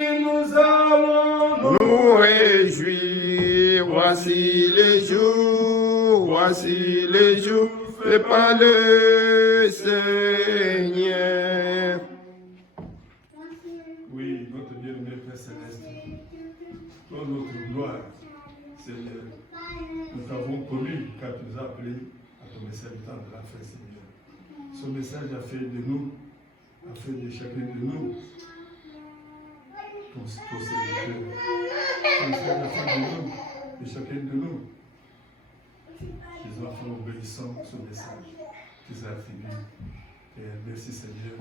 Nous allons nous réjouir. Voici les jours faits par le Seigneur. Oui, notre bien-aimé Père Céleste, dans notre gloire, Seigneur, nous t'avons connu quand tu nous as appelés à ton message du temps de la fin, Seigneur. Ce message a fait de nous, a fait de chacun de nous, ton serviteur. Ce message a fait de nous, de chacun de nous, des enfants obéissants à ce message qui nous a attribué. Et merci Seigneur.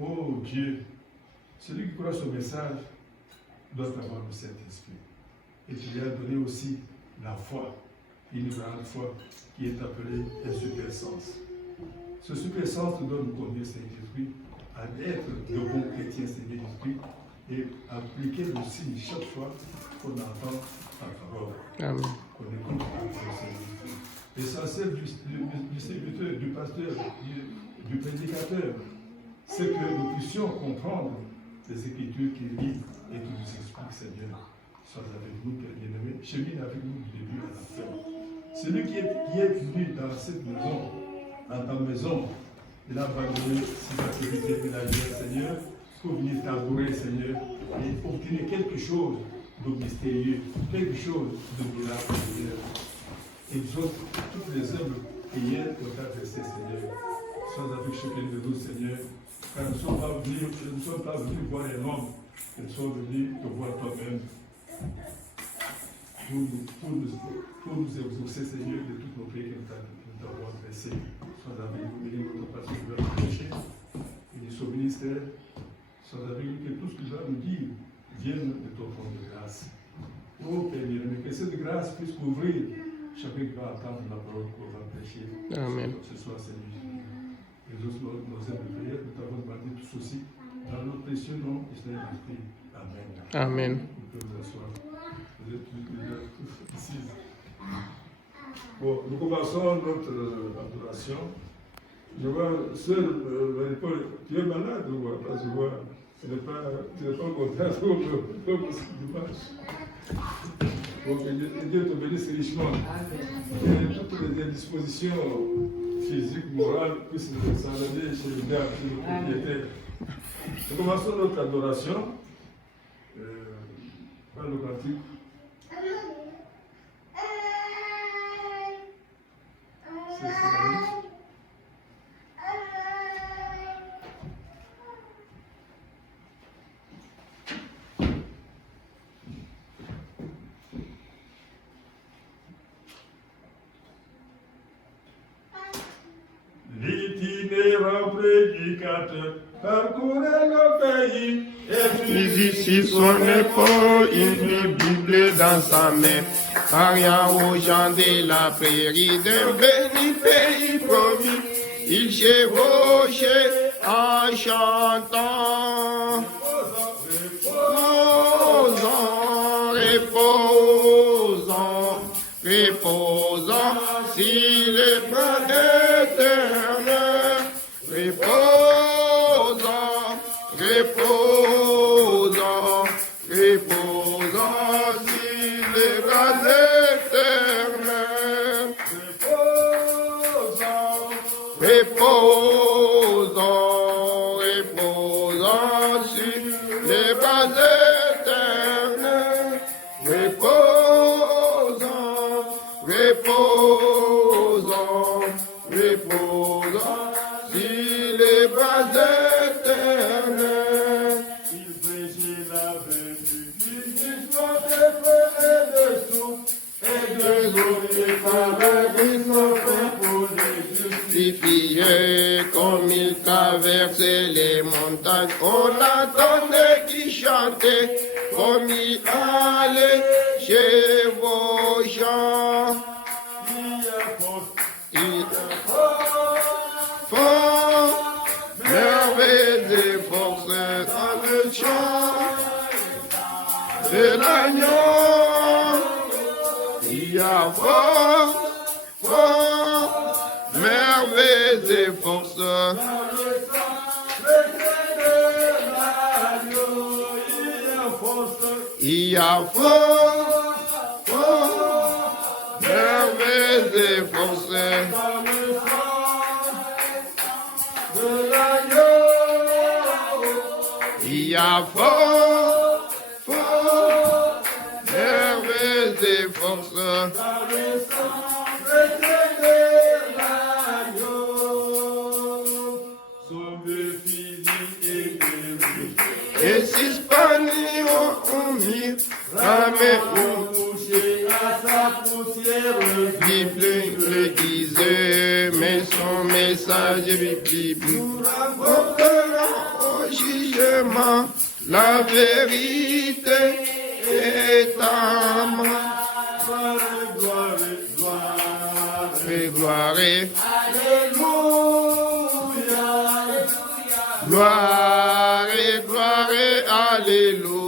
Oh Dieu, celui qui croit ce message doit avoir le Saint-Esprit. Et tu lui as donné aussi la foi, une grande foi qui est appelée un super sens. Ce super sens te donne nous conduire, Saint-Esprit, à être de bons chrétiens, Saint-Esprit, et appliquer le signe chaque fois qu'on entend ta parole. Amen. Qu'on écoute ta parole, Saint-Esprit. L'essentiel du serviteur, du pasteur, du prédicateur, c'est que nous puissions comprendre les Écritures qui lisent et qui nous expliquent, Seigneur. Sois avec nous, Père bien-aimé. Chemine avec nous du début à la fin. Celui qui est venu dans cette maison, dans ta maison, il a abandonné ses activités ménagères, Seigneur, pour venir t'adorer, Seigneur, et obtenir quelque chose de mystérieux, quelque chose de miracle, Seigneur. Et nous autres, toutes les œuvres hier ont adressées, Seigneur. Sois avec chacun de nous, Seigneur. Car nous ne sommes pas venus voir un homme, nous sommes venus te voir toi-même. Pour nous exaucer, Seigneur, de toutes nos prières que nous t'avons adressées. Sois avec nous, bénis notre pasteur qui va nous prêcher, bénis son ministère. Sois avec nous, que tout ce qu'il va nous dire vienne de ton trône de grâce. Oh Père bien-aimé, que cette grâce puisse couvrir chacun qui va attendre la parole qu'on va prêcher. Amen. Ce soir, Seigneur. Les autres, nos aides de prière, nous t'avons demandé tout ceci dans notre précieux nom, Israël Esprit. Amen. Amen. Vous pouvez vous asseoir. Vous êtes tous ici. Bon, nous commençons notre adoration. Je vois, sœur Marie-Paul, tu es malade ou pas? Je vois, tu n'es pas content comme dimanche. Bon, que Dieu te bénisse richement. Que toutes les indispositions physiques, morales puissent s'en aller chez le gars, chez le propriétaire. Nous commençons notre adoration par le cantique. C'est ça. L'itinérant prédicateur parcourait le pays. Les ici son épaule, une Bible dans sa main. Parlant aux gens de la prairie d'un béni pays promis, il chevauchait en chantant. Reposant, si les bras d'éternel, reposant, si les bras d'éternel, reposant, si les bras d'éternel, reposant, si les bras éternels. Il brésit la venue du jugement des frères et des sous, et de l'autre par le Christ fait pour les justifié, comme il traversait les montagnes, on l'entendait qui chantait, comme il allait chevauchant. Merveille et force dans le chant de l'agneau. Il y a merveille et force. Il y a fort, merveilles et forces. Il y a fort, merveilles et forces. Et si Spani ont mis la main au toucher à sa poussière, Bible le disait, mais son message Bible nous rapportera au jugement. La vérité est à moi. Gloire, alléluia. Gloire, gloire, alléluia.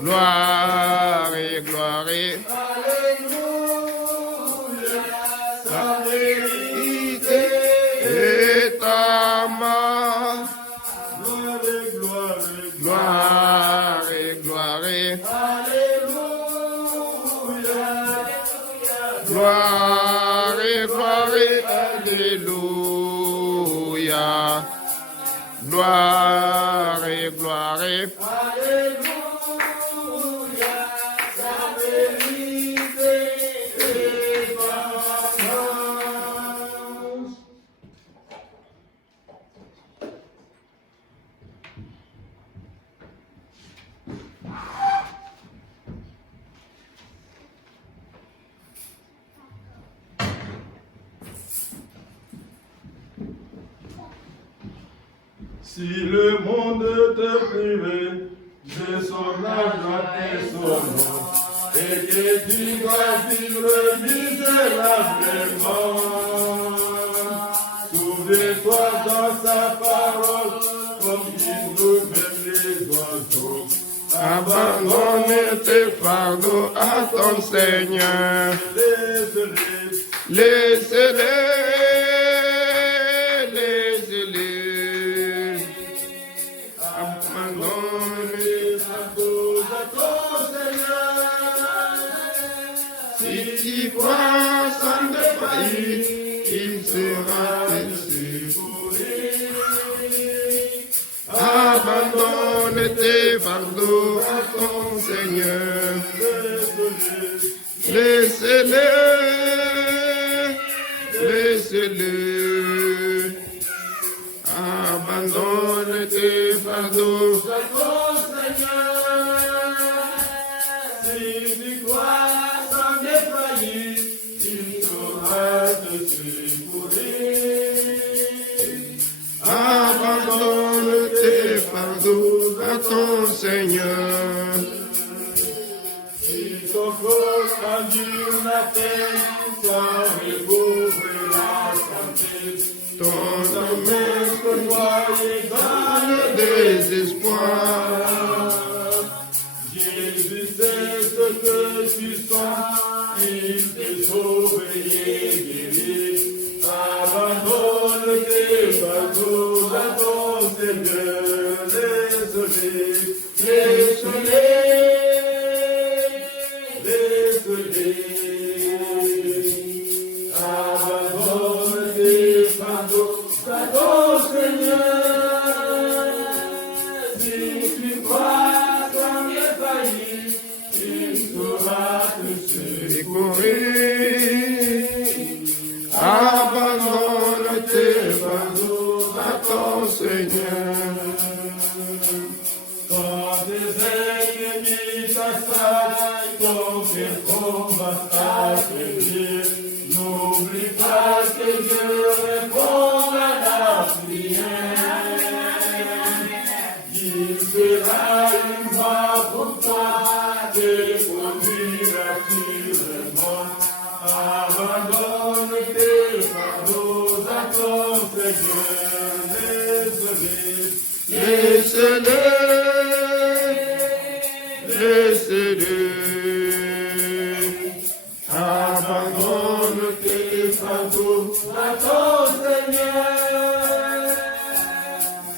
Gloire, gloire, alléluia. Sa vérité est à moi. Gloire, gloire, alléluia. Gloire, gloire, alléluia. Gloire, gloire, alléluia. Sa vérité est à moi. Si le monde te privait de son argent et son nom, et que tu dois vivre misérablement, souviens-toi dans sa parole, comme il nous même les oiseaux. Abandonne tes fardeaux à ton Seigneur. Laisse-les. Abandonne tes fardeaux à ton Seigneur. Si tu crois sans défaillir, il sera tes secours. Abandonne tes fardeaux à ton Seigneur. Laisse-le. Abandonne tes fardeaux à ton Seigneur. Si tu crois sans défaillir, il saura te secourir. Abandonne tes fardeaux à ton Seigneur. Si ton corps endure la peine, sans recouvrer la santé, ton âme se noie dans le désespoir. Jésus sait ce que tu sens, il te sauve et guérit. Abandonne tes fardeaux à ton Seigneur, laisse-les. Abandonne tes fardeaux à ton Seigneur. Si tu crois sans défaillir, il saura te secourir. Abandonne tes fardeaux à ton Seigneur. Quand tes ennemis t'assaillent, ton cœur commence à faiblir. N'oublie pas que Dieu répond à la prière. Il fera une voie pour toi, te conduira sûrement. Abandonne tes fardeaux à ton Seigneur, Laisse-le. Abandonne tes fardeaux à ton Seigneur.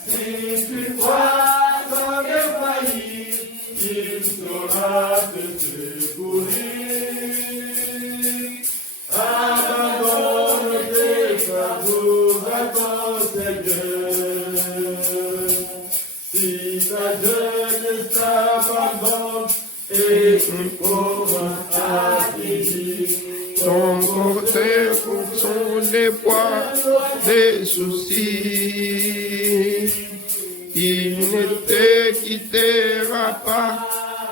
Si tu crois sans défaillir, Son côté pour son poids des soucis. Il ne te quittera pas,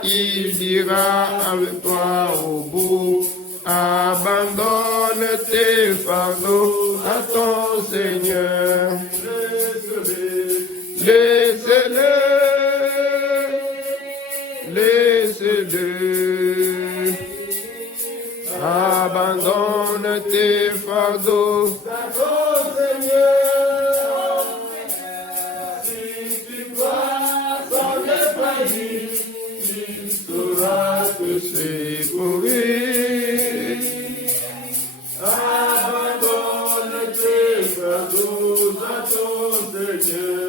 il dira avec toi au bout. Abandonne tes fardeaux à ton Seigneur. Laisse-le, laisse-le. Abandonne tes fardeaux à ton Seigneur. Si tu crois sans défaillir, il saura te secourir. Abandonne tes fardeaux à ton Seigneur.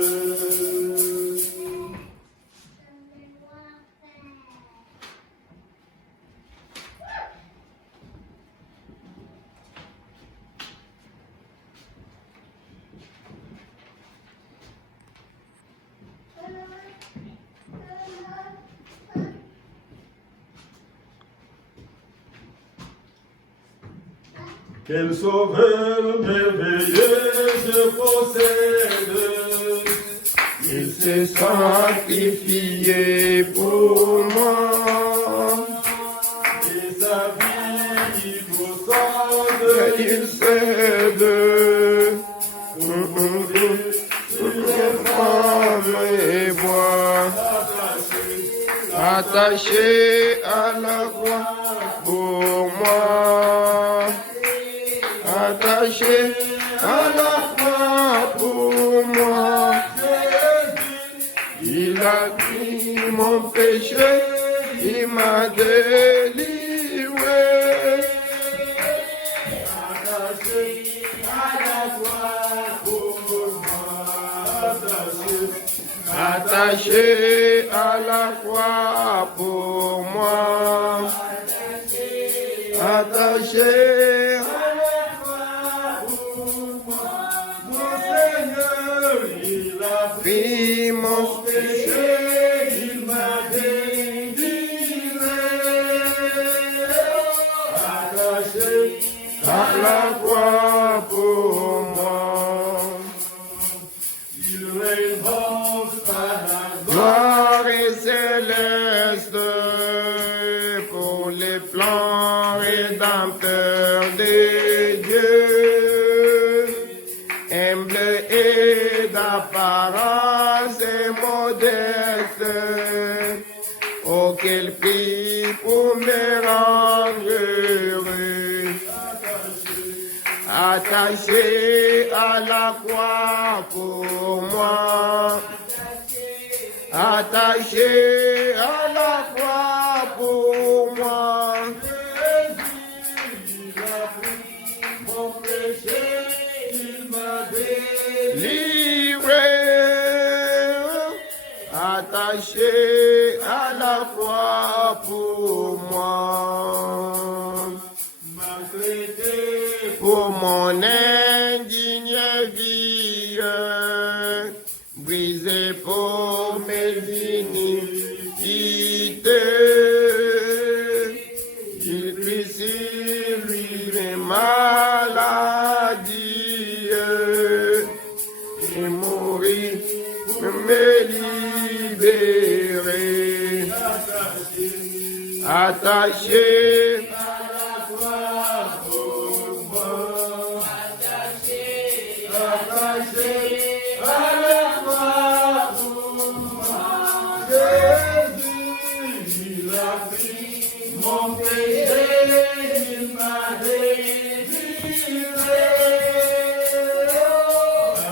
Quel sauveur merveilleux je possède. Il s'est sacrifié pour moi. Et sa vie innocente, Il cède sur les femmes et bois. Attaché à la croix pour moi. Attaché à la croix pour moi. Il a pris mon péché, il m'a délivré. Attaché à la croix pour moi. Attaché à la croix pour moi. Attaché. Pris mon péché, il m'a délivré. Attaché à la croix pour moi. Il révance par la gloire et céleste pour les plans rédempteurs des dieux. Humble et d'apparence modeste, oh quel prix pour me rendre heureux. Attaché à la croix pour moi. Attaché à la croix pour moi. Il a pris mon péché, il m'a délivré. Attaché à la croix pour moi. Maltraité pour mon indigne vie, brisé pour mes iniquités. Il prit sur lui mes maladies et mourit pour me libérer. Attaché à la croix pour moi. Attaché à la croix pour moi. Jésus, il a pris mon péché, il m'a délivré.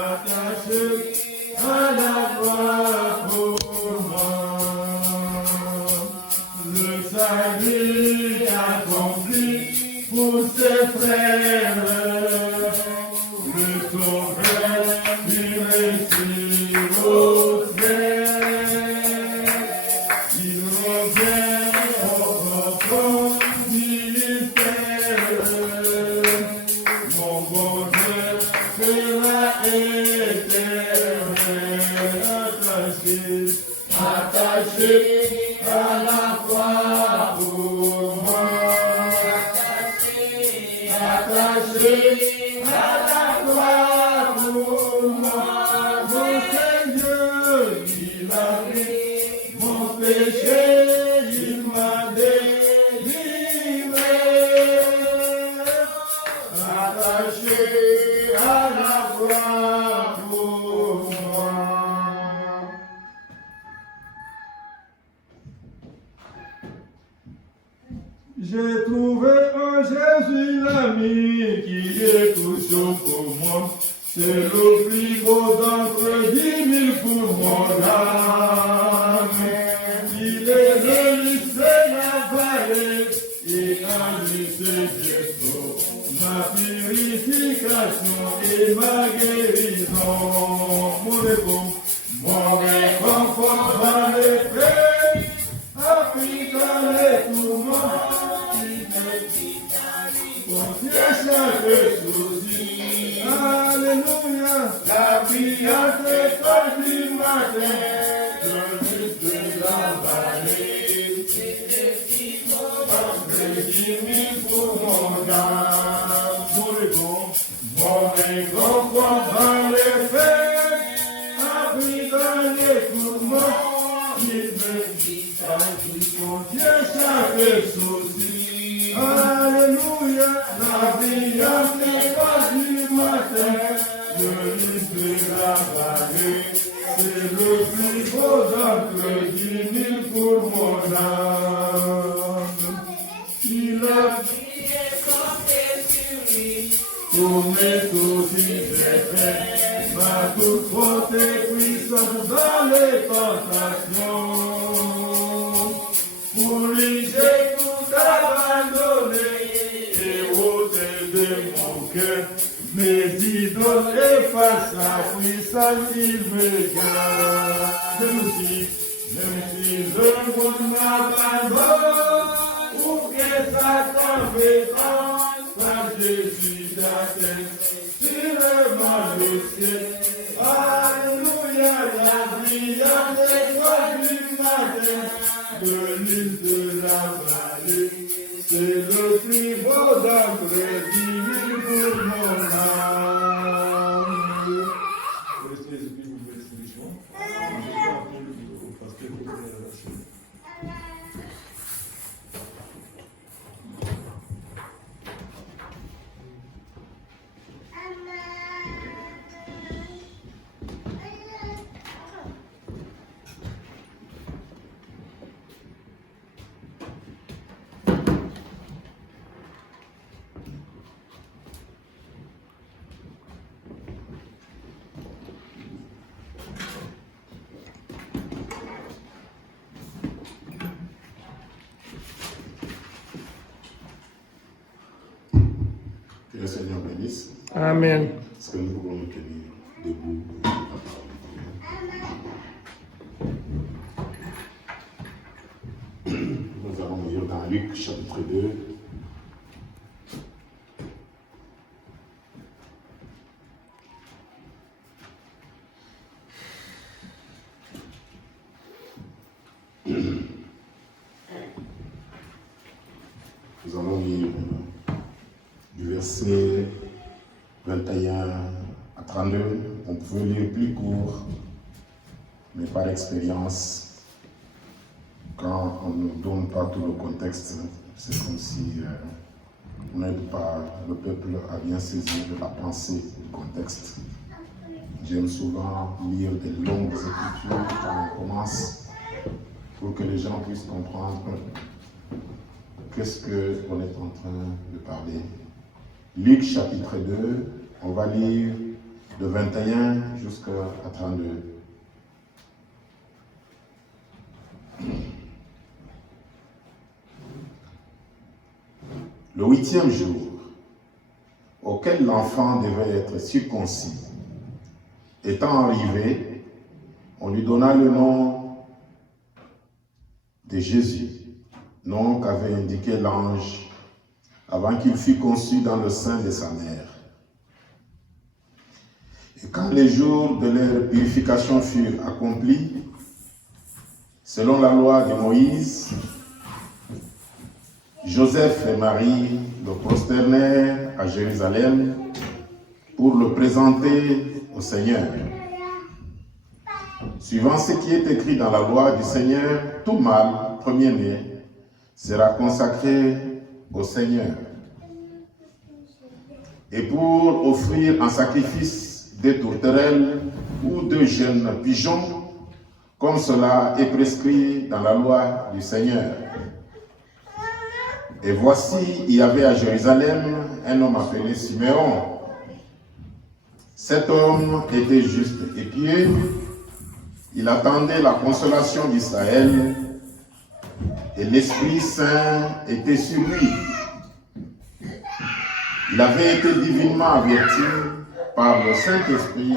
Attaché à la croix pour moi. Le salut accompli pour ses frères. Le sauveur du récit au ciel. Il revient au profond ministère. Mon bonheur sera éternel. Attaché à la croix pour moi. Attaché attaché à la croix pour moi. Mon Seigneur, il a pris mon péché, il m'a délivré. Attaché à la croix pour moi. J'ai trouvé en Jésus l'ami qui est tout sauf pour moi. C'est le plus beau d'entre 10 000 pour mon âme. Il est venu se m'avaler et en lui c'est Jésus, ma purification et ma guérison. Mon réconfort dans les faits, appris dans les tourments. Chaque souci, alléluia, la vie a fait part du matin, de la vallée, pour mon âme, mon réconfort dans les faits, appris dans les tourments, il me dit Dieu chaque souci. Alléluia, la vie a fait part du matin, de l'île de la vallée, c'est le plus beau d'entre 10 000 pour mon âme. Il a pour mes soucis défaits, ma toute forte et puissante dans les tentations. Pour lui j'ai tout abandonné et ôté de mon cœur mes idoles effacent sa puissance, il me garde. Même si le monde m'abandonne ou que Satan m'étende, par Jésus j'atteins sur le ciel. Alléluia, la brillante étoile du matin, de l'île de la vallée, c'est le plus beau d'entre 10 000 pour mon âme. Restez les pour l'exposition. Je vais appeler le micro parce que vous avez la chaîne. Que le Seigneur bénisse. Amen. Est-ce que nous pouvons nous tenir debout pour la parole de Dieu? Nous allons lire dans Luc chapitre 2. Nous allons lire du verset 21 à 32. On peut lire plus court, mais par expérience, quand on ne donne pas tout le contexte, c'est comme si on n'aide pas le peuple à bien saisir la pensée du contexte. J'aime souvent lire des longues écritures quand on commence, pour que les gens puissent comprendre qu'est-ce qu'on est en train de parler. Luc chapitre 2, on va lire de 21 jusqu'à 32. Le 8e jour, auquel l'enfant devait être circoncis, étant arrivé, on lui donna le nom de Jésus, nom qu'avait indiqué l'ange avant qu'il fût conçu dans le sein de sa mère. Et quand les jours de leur purification furent accomplis, selon la loi de Moïse, Joseph et Marie le prosternèrent à Jérusalem pour le présenter au Seigneur. Suivant ce qui est écrit dans la loi du Seigneur, tout mâle premier-né sera consacré au Seigneur. Et pour offrir en sacrifice des tourterelles ou de jeunes pigeons, comme cela est prescrit dans la loi du Seigneur. Et voici, il y avait à Jérusalem un homme appelé Siméon. Cet homme était juste et pieux. Il attendait la consolation d'Israël et l'Esprit Saint était sur lui. Il avait été divinement averti par le Saint-Esprit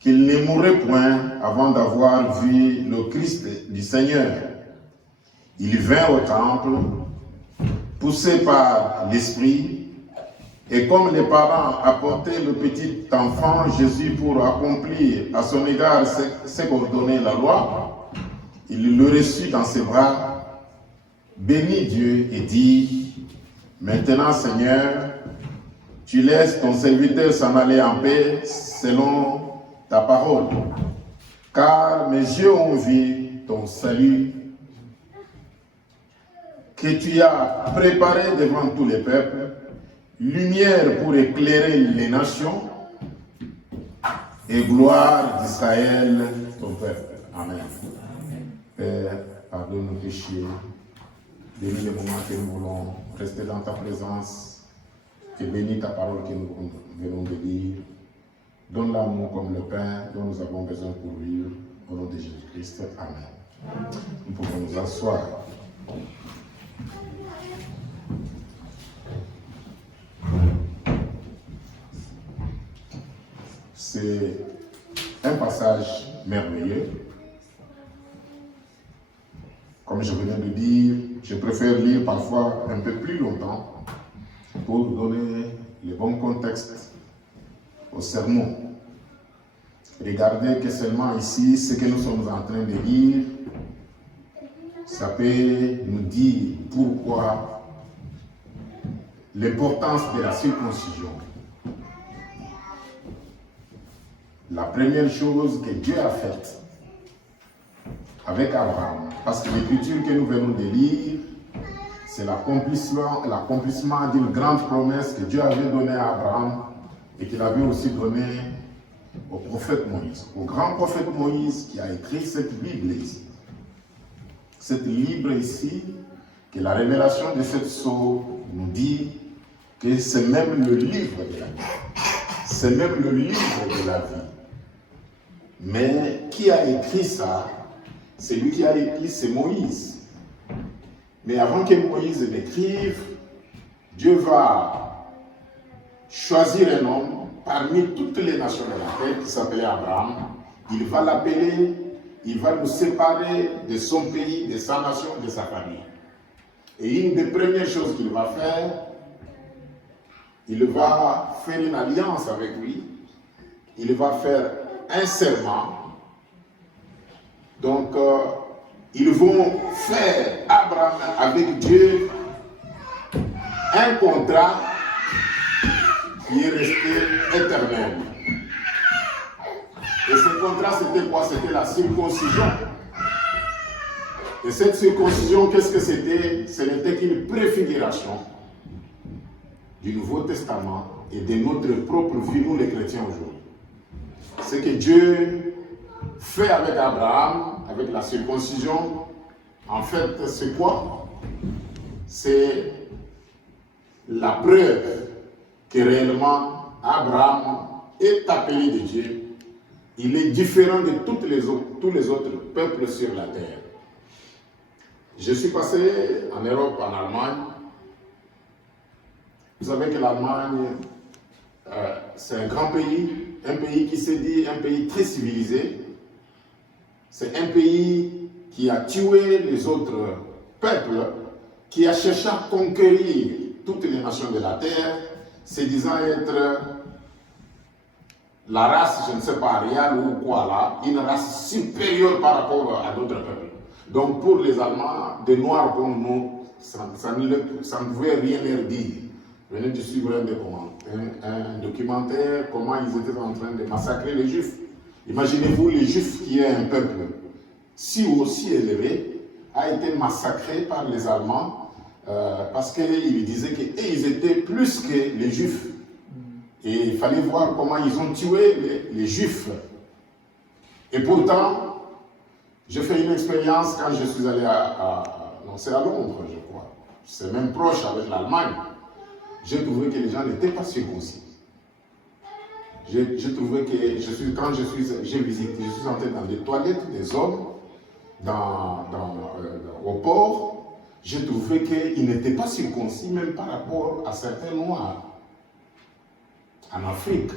qu'il ne mourrait point avant d'avoir vu le Christ du Seigneur. Il vint au temple, poussé par l'Esprit, et comme les parents apportaient le petit enfant Jésus pour accomplir à son égard ce qu'ordonnait la loi, il le reçut dans ses bras, bénit Dieu et dit, « Maintenant, Seigneur, tu laisses ton serviteur s'en aller en paix selon ta parole, car mes yeux ont vu ton salut que tu as préparé devant tous les peuples, lumière pour éclairer les nations et gloire d'Israël, ton peuple. » Amen. Père, pardonne nos péchés, bénis les moments que nous voulons rester dans ta présence, que bénis ta parole que nous venons de lire. Donne l'amour comme le pain dont nous avons besoin pour vivre. Au nom de Jésus-Christ. Amen. Nous pouvons nous asseoir. C'est un passage merveilleux. Comme je venais de dire, je préfère lire parfois un peu plus longtemps pour donner le bon contexte au sermon. Regardez que seulement ici, ce que nous sommes en train de lire, ça peut nous dire pourquoi l'importance de la circoncision. La première chose que Dieu a faite avec Abraham, parce que l'écriture que nous venons de lire, c'est l'accomplissement d'une grande promesse que Dieu avait donnée à Abraham et qu'il avait aussi donnée au prophète Moïse, au grand prophète Moïse qui a écrit cette Bible ici. Cette livre ici, que la révélation de cette sceau nous dit que c'est même le livre de la vie. C'est même le livre de la vie. Mais qui a écrit ça? Celui qui a écrit, c'est Moïse. Mais avant que Moïse l'écrive, Dieu va choisir un homme parmi toutes les nations de la terre qui s'appelait Abraham. Il va l'appeler, il va nous séparer de son pays, de sa nation, de sa famille. Et une des premières choses qu'il va faire, il va faire une alliance avec lui. Il va faire un serment. Donc, ils vont faire, Abraham avec Dieu, un contrat qui est resté éternel. Et ce contrat, c'était quoi? C'était la circoncision. Et cette circoncision, qu'est-ce que c'était? Ce n'était qu'une préfiguration du Nouveau Testament et de notre propre vie, nous les chrétiens aujourd'hui. Ce que Dieu fait avec Abraham, avec la circoncision, en fait, c'est quoi? C'est la preuve que réellement Abraham est appelé de Dieu. Il est différent de tous les autres peuples sur la terre. Je suis passé en Europe, en Allemagne. Vous savez que l'Allemagne, c'est un grand pays qui se dit un pays très civilisé. C'est un pays qui a tué les autres peuples, qui a cherché à conquérir toutes les nations de la terre, se disant être la race, je ne sais pas, ariane ou quoi là, une race supérieure par rapport à d'autres peuples. Donc pour les Allemands, des Noirs comme nous, ça ne pouvait rien leur dire. Je venais de suivre un documentaire, comment ils étaient en train de massacrer les Juifs. Imaginez-vous les Juifs qui est un peuple si aussi élevé, a été massacré par les Allemands parce qu'ils disaient qu'ils étaient plus que les Juifs. Et il fallait voir comment ils ont tué les Juifs. Et pourtant, j'ai fait une expérience quand je suis allé c'est à Londres, je crois. C'est même proche avec l'Allemagne. J'ai trouvé que les gens n'étaient pas circoncis. J'ai trouvé que quand j'ai visité, je suis entré dans des toilettes des hommes, au port, j'ai trouvé qu'ils n'étaient pas circoncis, même par rapport à certains Noirs en Afrique.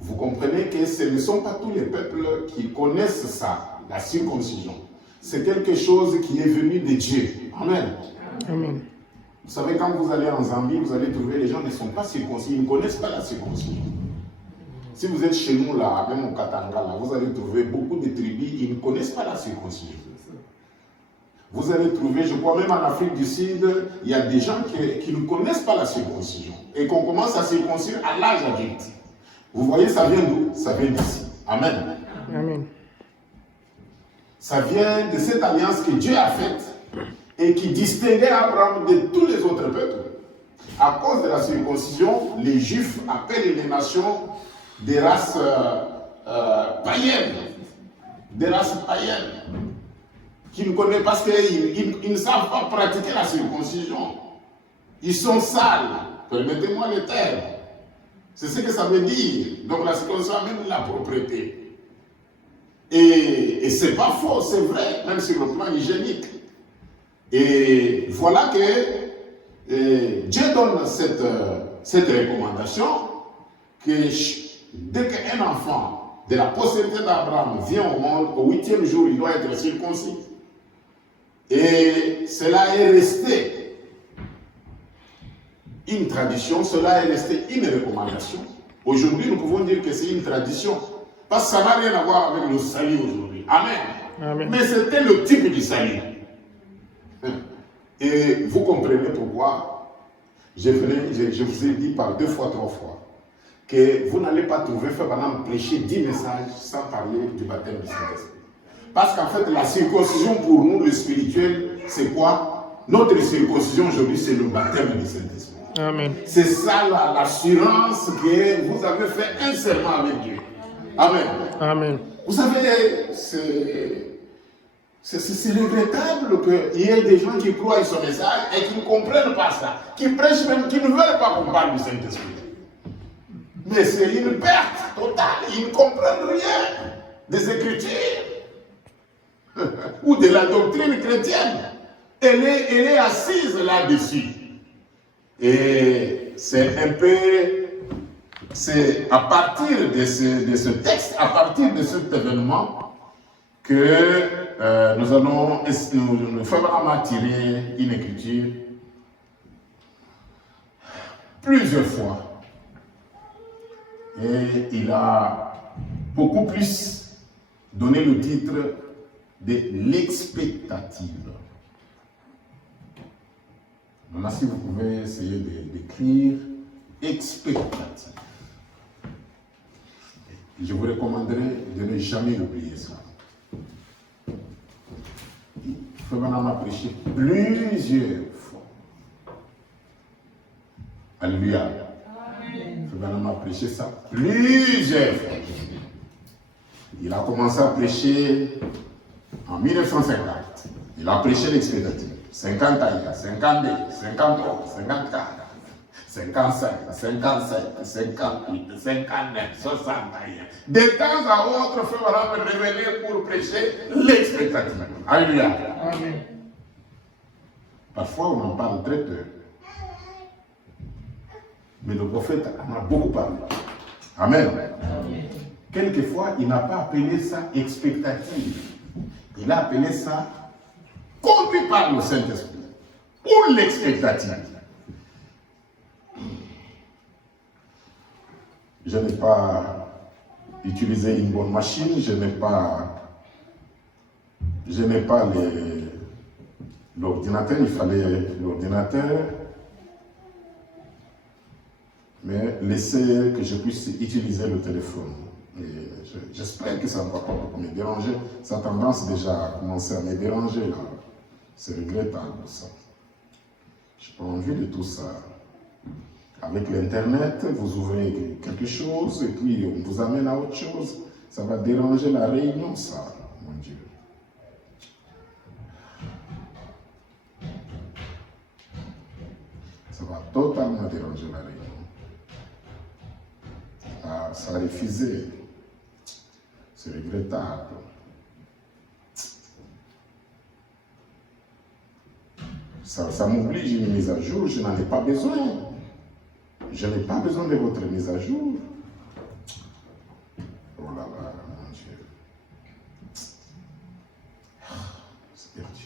Vous comprenez que ce ne sont pas tous les peuples qui connaissent ça, la circoncision. C'est quelque chose qui est venu de Dieu. Amen. Amen. Vous savez, quand vous allez en Zambie, vous allez trouver les gens ne sont pas circoncis, ils ne connaissent pas la circoncision. Si vous êtes chez nous, là, même au Katanga, là, vous allez trouver beaucoup de tribus, ils ne connaissent pas la circoncision. Vous allez trouver, je crois même en Afrique du Sud, il y a des gens qui ne connaissent pas la circoncision et qu'on commence à circoncire à l'âge adulte. Vous voyez, ça vient d'où? Ça vient d'ici. Amen. Amen. Ça vient de cette alliance que Dieu a faite et qui distinguait Abraham de tous les autres peuples. À cause de la circoncision, les Juifs appellent les nations des races païennes. Des races païennes. Qui ne connaissent pas, parce qu'ils ne savent pas pratiquer la circoncision. Ils sont sales. Permettez-moi le terme. C'est ce que ça veut dire. Donc la circoncision a même la propriété. Et c'est pas faux, c'est vrai, même sur le plan hygiénique. Et voilà que Dieu donne cette recommandation que dès qu'un enfant de la postérité d'Abraham vient au monde, au 8e jour, il doit être circoncis. Et cela est resté une tradition, cela est resté une recommandation. Aujourd'hui, nous pouvons dire que c'est une tradition. Parce que ça n'a rien à voir avec le salut aujourd'hui. Amen. Amen. Mais c'était le type du salut. Et vous comprenez pourquoi je vous ai dit par 2 fois, 3 fois que vous n'allez pas trouver Frère Branham prêcher 10 messages sans parler du baptême du Saint-Esprit. Parce qu'en fait, la circoncision pour nous, le spirituel, c'est quoi? Notre circoncision aujourd'hui, c'est le baptême du Saint-Esprit. Amen. C'est ça l'assurance que vous avez fait un serment avec Dieu. Amen. Amen. Vous savez, c'est regrettable qu'il y ait des gens qui croient à ce message et qui ne comprennent pas ça, qui prêchent même, qui ne veulent pas qu'on parle du Saint-Esprit. Mais c'est une perte totale, ils ne comprennent rien des Écritures ou de la doctrine chrétienne. Elle est assise là-dessus. Et c'est un peu, c'est à partir de ce texte, à partir de cet événement, que nous faisons tirer une écriture plusieurs fois. Et il a beaucoup plus donné le titre de l'expectative. Maintenant, si vous pouvez essayer d'écrire expectative. Je vous recommanderais de ne jamais oublier ça. Frère Branham a prêché plusieurs fois. Alléluia. Frère Branham a prêché ça plusieurs fois. Il a commencé à prêcher en 1950. Il a prêché l'expectative. 50 ans, 52, 53, 54, 55, 57, 58, 59, 61. De temps à autre, Frère Branham revenait pour prêcher l'expectative. Alléluia. Amen. Parfois, on en parle très peu. Mais le prophète en a beaucoup parlé. Amen. Quelquefois, il n'a pas appelé ça expectative. Il a appelé ça conduit par le Saint-Esprit. Ou l'expectative. Je n'ai pas utilisé une bonne machine, je n'ai pas l'ordinateur, il fallait l'ordinateur, mais laisser que je puisse utiliser le téléphone. J'espère que ça ne va pas me déranger. Ça a tendance déjà à commencer à me déranger là. C'est regrettable ça. Je n'ai pas envie de tout ça. Avec l'Internet, vous ouvrez quelque chose et puis on vous amène à autre chose. Ça va déranger la réunion, ça, mon Dieu. Ça va totalement déranger la réunion. Ah, ça a refusé. C'est regrettable. Ça m'oblige une mise à jour, je n'en ai pas besoin. Je n'ai pas besoin de votre mise à jour. Oh là là, mon Dieu. C'est perdu.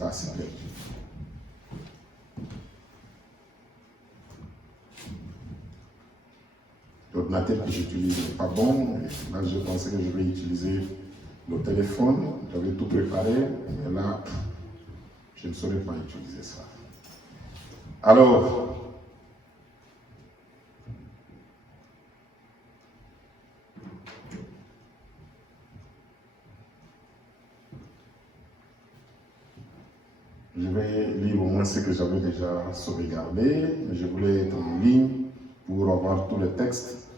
Ah, c'est perdu. L'ordinateur que j'utilise n'est pas bon. Là, je pensais que je vais utiliser le téléphone. J'avais tout préparé, mais là, je ne saurais pas utiliser ça. Alors, je vais lire au moins ce que j'avais déjà sauvegardé, mais je voulais être en ligne pour avoir tout le texte.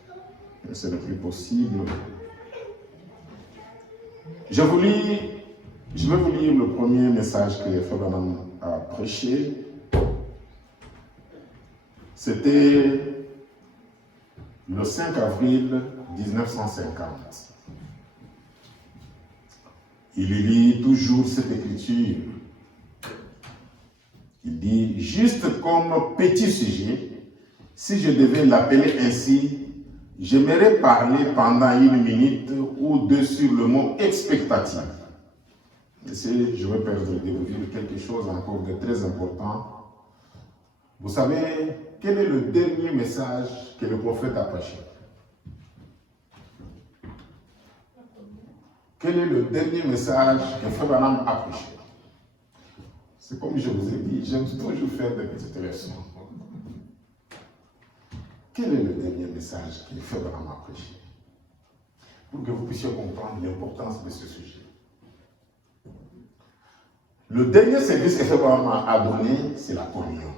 C'est le plus possible. Je vais vous lire le premier message que Frère Branham a prêché. C'était le 5 avril 1950. Il lit toujours cette écriture. Il dit, juste comme petit sujet, si je devais l'appeler ainsi, j'aimerais parler pendant 1 minute ou 2 sur le mot expectative. Et si je vais perdre de vue quelque chose encore de très important, vous savez, quel est le dernier message que le prophète a prêché? Quel est le dernier message que Frère Branham a prêché? C'est comme je vous ai dit, j'aime toujours faire des petites leçons. Quel est le dernier message que Frère Branham a prêché? Pour que vous puissiez comprendre l'importance de ce sujet. Le dernier service que Frère Branham a donné, c'est la communion.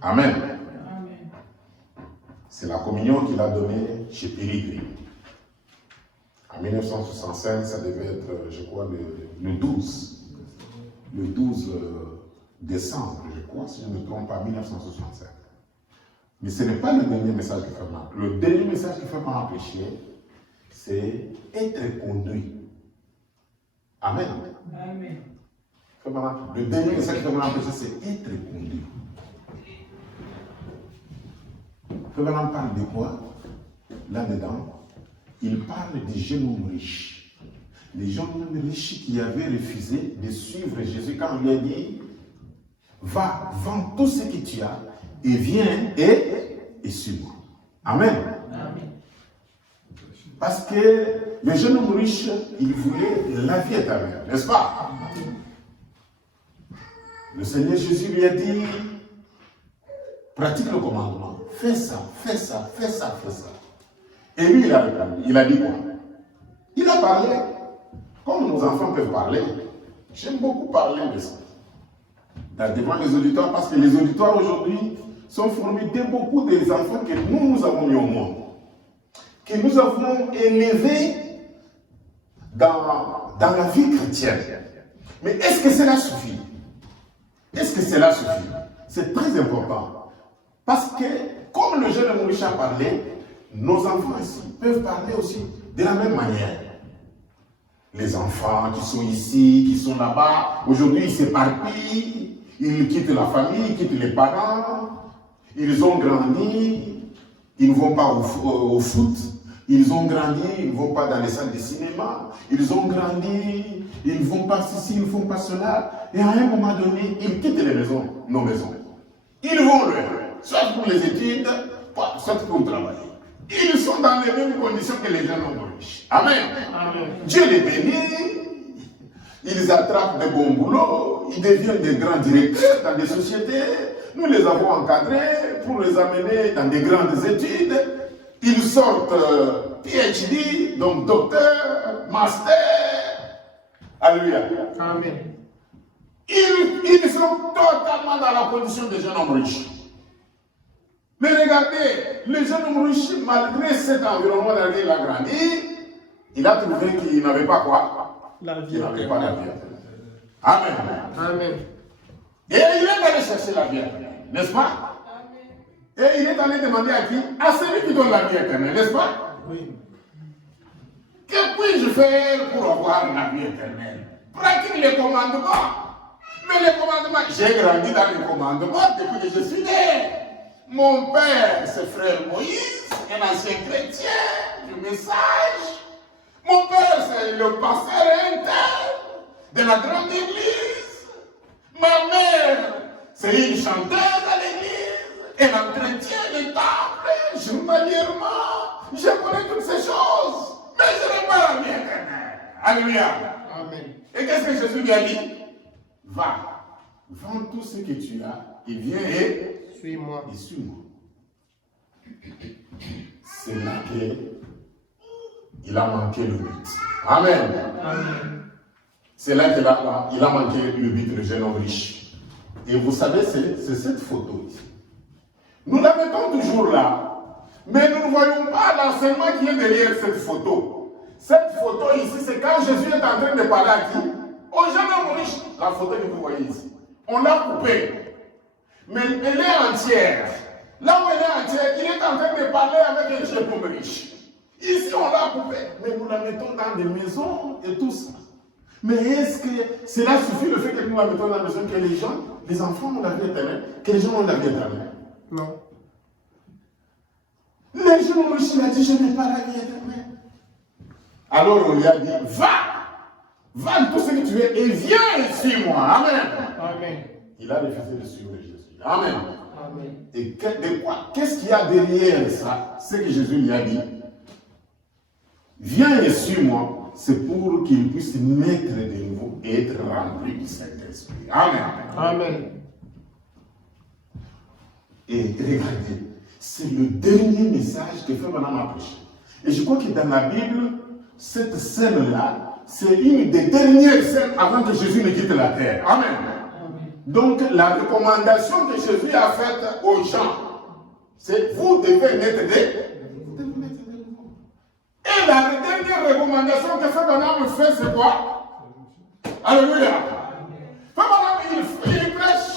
Amen. C'est la communion qu'il a donnée chez Pérégrine. En 1965, ça devait être, je crois, le 12 décembre, je crois, si je ne me trompe pas, 1965. Mais ce n'est pas le dernier message que Frère Branham. Le dernier message que Frère Branham a prêché, c'est être conduit. Amen. Amen. Le dernier message que Frère Branham a prêché, c'est être conduit. Frère Branham parle de quoi? Là-dedans, il parle des jeunes hommes riches. Les jeunes hommes riches qui avaient refusé de suivre Jésus quand il lui a dit, va, vends tout ce que tu as et viens et suis-moi. Amen. Amen. Parce que les jeunes hommes riches, ils voulaient la vie éternelle, n'est-ce pas? Le Seigneur Jésus lui a dit, pratique le commandement, fais ça, fais ça, fais ça, fais ça. Et lui, il a répondu, il a dit quoi? Il a parlé, comme nos enfants peuvent parler. J'aime beaucoup parler de ça. Devant les auditoires, parce que les auditoires aujourd'hui sont formés de beaucoup des enfants que nous avons mis au monde, que nous avons élevés dans la vie chrétienne. Mais est-ce que cela suffit? Est-ce que cela suffit? C'est très important. Parce que, comme le jeune Maurice a parlé, nos enfants ici peuvent parler aussi de la même manière. Les enfants qui sont ici, qui sont là-bas, aujourd'hui ils s'éparpillent, ils quittent la famille, ils quittent les parents, ils ont grandi, ils ne vont pas au foot, ils ont grandi, ils ne vont pas dans les salles de cinéma, ils ont grandi, ils ne vont pas ceci, ils ne font pas cela, et à un moment donné, ils quittent les maisons, nos maisons. Ils vont loin, soit pour les études, soit pour travailler. Ils sont dans les mêmes conditions que les gens non riches. Amen. Amen. Dieu les bénit. ils attrapent de bons boulots, ils deviennent des grands directeurs dans des sociétés. Nous les avons encadrés pour les amener dans des grandes études. Ils sortent PhD, donc docteur, master. Alléluia. Amen. Ils sont totalement dans la condition des jeunes hommes riches. Mais regardez, le jeune homme riche, malgré cet environnement dans lequel il a grandi, il a trouvé qu'il n'avait pas quoi? La vie. Il n'avait pas la vie. Amen. Amen. Et il est allé chercher la vie éternelle, n'est-ce pas? Et il est allé demander à qui? À celui qui donne la vie éternelle, n'est-ce pas? Oui. Que puis-je faire pour avoir la vie éternelle? Pratique les commandements. Mais les commandements, j'ai grandi dans les commandements depuis que je suis né. Mon père, c'est frère Moïse, un ancien chrétien du message. Mon père, c'est le pasteur interne de la grande église. Ma mère, c'est une chanteuse à l'église. Elle entretient les temples journalièrement. Je connais toutes ces choses. Mais je n'ai pas la vie éternelle. Alléluia. Amen. Et qu'est-ce que Jésus lui a dit? Va, vends tout ce que tu as et viens et Suis-moi. suis-moi. C'est là qu'il a manqué le but. Amen. Amen. C'est là qu'il a manqué le but, le jeune homme riche. Et vous savez, c'est cette photo ici. Nous la mettons toujours là, mais nous ne voyons pas l'enseignement qui est derrière cette photo. Cette photo ici, c'est quand Jésus est en train de parler à qui? Au jeune homme riche. La photo que vous voyez ici. On l'a coupée. Mais elle est entière. Là où elle est entière, il est en train de parler avec un jeune homme riche. Ici, on l'a coupée. Mais nous la mettons dans des maisons et tout ça. Mais est-ce que cela suffit le fait que nous la mettons dans la maison, que les gens, les enfants ont la vie éternelle, que les gens ont la vie éternelle? Non. Les gens riches, il a dit, je n'ai pas la vie éternelle. Alors on lui a dit, va tout ce que tu es et viens et suis-moi. Amen. Amen. Il a refusé de suivre Jésus. Amen. Amen. Et de quoi? Qu'est-ce qu'il y a derrière ça? C'est que Jésus lui a dit, viens et suis-moi, c'est pour qu'il puisse naître de nouveau et être rempli du Saint-Esprit. Amen. Amen. Et regardez, c'est le dernier message que fait Madame a prêché. Et je crois que dans la Bible, cette scène-là, c'est une des dernières scènes avant que Jésus ne quitte la terre. Amen. Donc, la recommandation que Jésus a faite aux gens, c'est vous devez naître de nouveau. Et la dernière recommandation que Frère Branham fait, c'est quoi? Alléluia. Frère Branham, il prêche,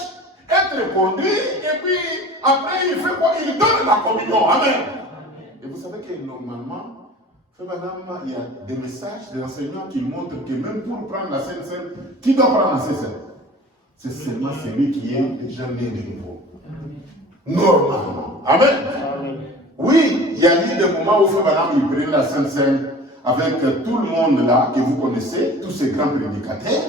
être conduit, et puis après, il fait quoi? Il donne la communion. Amen. Et vous savez que normalement, Frère Branham, il y a des messages, des enseignements qui montrent que même pour prendre la Sainte Seine, qui doit prendre la Sainte Seine? C'est seulement celui qui est déjà né de nouveau. Normalement. Amen. Amen. Oui, il y a eu des moments où Frère Branham il prenait la Sainte Seine avec tout le monde là que vous connaissez, tous ces grands prédicateurs.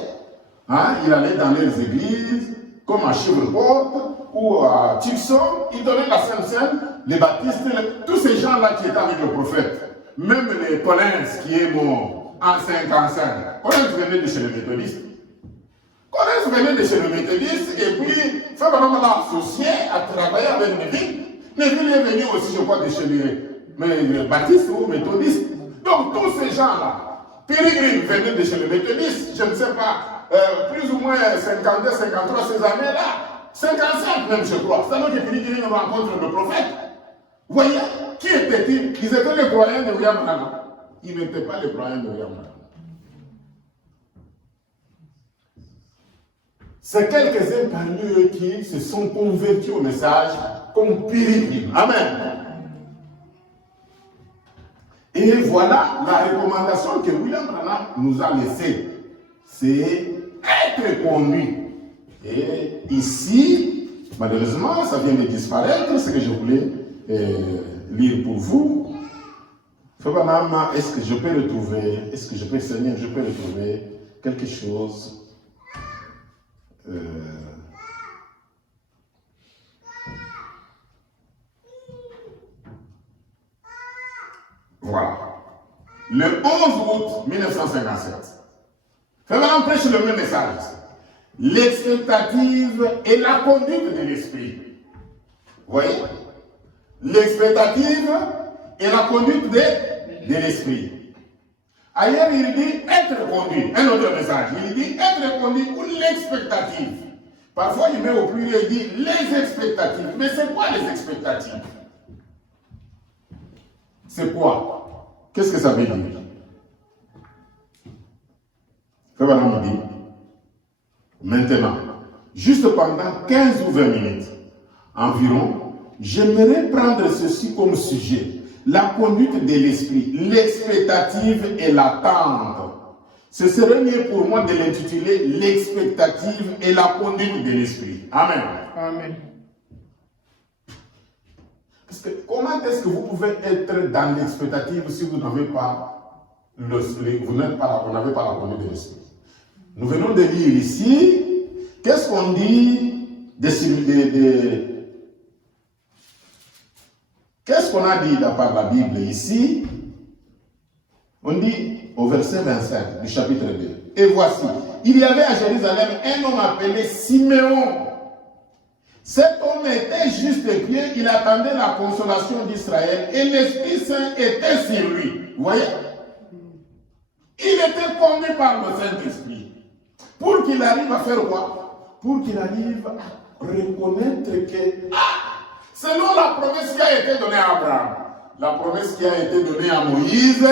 Hein? Il allait dans les églises, comme à Chevreport ou à Tucson, il donnait la Sainte Seine, les baptistes, tous ces gens-là qui étaient avec le prophète. Même les Collins qui est mort en 55. Collins venait de chez les méthodistes. Collins venait de chez le méthodiste et puis Frère Branham l'a associé à travailler avec Neville. Neville est venu aussi, je crois, de chez les baptistes ou méthodistes. Donc tous ces gens-là, Peregrine venait de chez le méthodiste, je ne sais pas, plus ou moins 52, 53 ces années-là, 55 même je crois. C'est alors que Peregrine rencontre le prophète. Vous voyez, qui étaient-ils? Ils étaient les croyants de William Branham. Ils n'étaient pas les croyants de William Branham. C'est quelques-uns parmi eux qui se sont convertis au message comme pérégrines. Amen. Et voilà la recommandation que William Branham nous a laissée. C'est être conduit. Et ici, malheureusement, ça vient de disparaître, ce que je voulais lire pour vous. Frère Branham, est-ce que je peux retrouver, est-ce que je peux, Seigneur, je peux retrouver quelque chose? Voilà. Le 11 août 1957, Frère Branham on prêche le même message. L'expectative et la conduite de l'esprit. Vous voyez? L'expectative et la conduite de l'esprit. Ailleurs, il dit être conduit. Un autre message. Il dit être conduit ou l'expectative. Parfois, il met au pluriel, il dit les expectatives. Mais c'est quoi les expectatives? C'est quoi? Qu'est-ce que ça veut dire? Que va nous dire? Maintenant, juste pendant 15 ou 20 minutes environ, j'aimerais prendre ceci comme sujet. La conduite de l'esprit, l'expectative et l'attente. Ce serait mieux pour moi de l'intituler l'expectative et la conduite de l'esprit. Amen. Amen. Parce que comment est-ce que vous pouvez être dans l'expectative si vous n'avez pas vous n'avez pas la conduite de l'esprit? Nous venons de lire ici, qu'est-ce qu'on dit qu'est-ce qu'on a dit par la Bible ici? On dit au verset 25 du chapitre 2. Et voici, il y avait à Jérusalem un homme appelé Siméon. Cet homme était juste pied, il attendait la consolation d'Israël et l'Esprit Saint était sur lui. Vous voyez? Il était conduit par le Saint-Esprit. Pour qu'il arrive à faire quoi? Pour qu'il arrive à reconnaître que, selon la promesse qui a été donnée à Abraham, la promesse qui a été donnée à Moïse,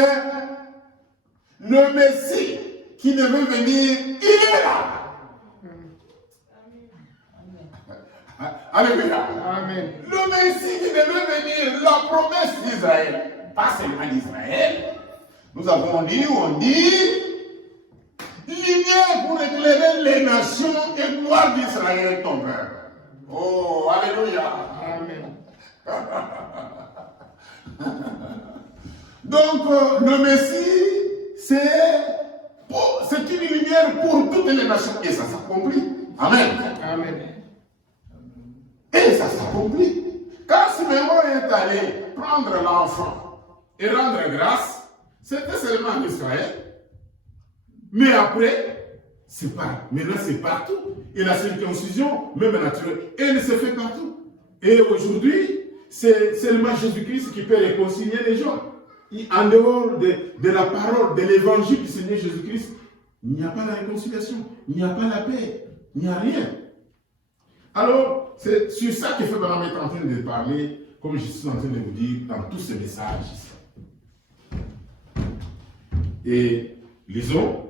le Messie qui devait venir, il est là. Alléluia. Amen. Le Messie qui devait venir, la promesse d'Israël, pas seulement d'Israël. Nous avons dit, on dit, lumière pour éclairer les nations et gloire d'Israël tombeur. Oh, alléluia. Amen. Donc, le Messie, c'est une lumière pour toutes les nations. Et ça s'accomplit. Amen. Amen. Et ça s'accomplit. Quand Siméon est allé prendre l'enfant et rendre grâce, c'était seulement en Israël. Mais après, maintenant c'est partout. Et la circoncision, même naturelle, elle se fait partout. Et aujourd'hui, c'est seulement Jésus-Christ qui peut réconcilier les gens. En dehors de la parole, de l'évangile du Seigneur Jésus-Christ, il n'y a pas la réconciliation, il n'y a pas la paix, il n'y a rien. Alors, c'est sur ça que Frère Branham est en train de parler, comme je suis en train de vous dire dans tous ces messages ici. Et lisons,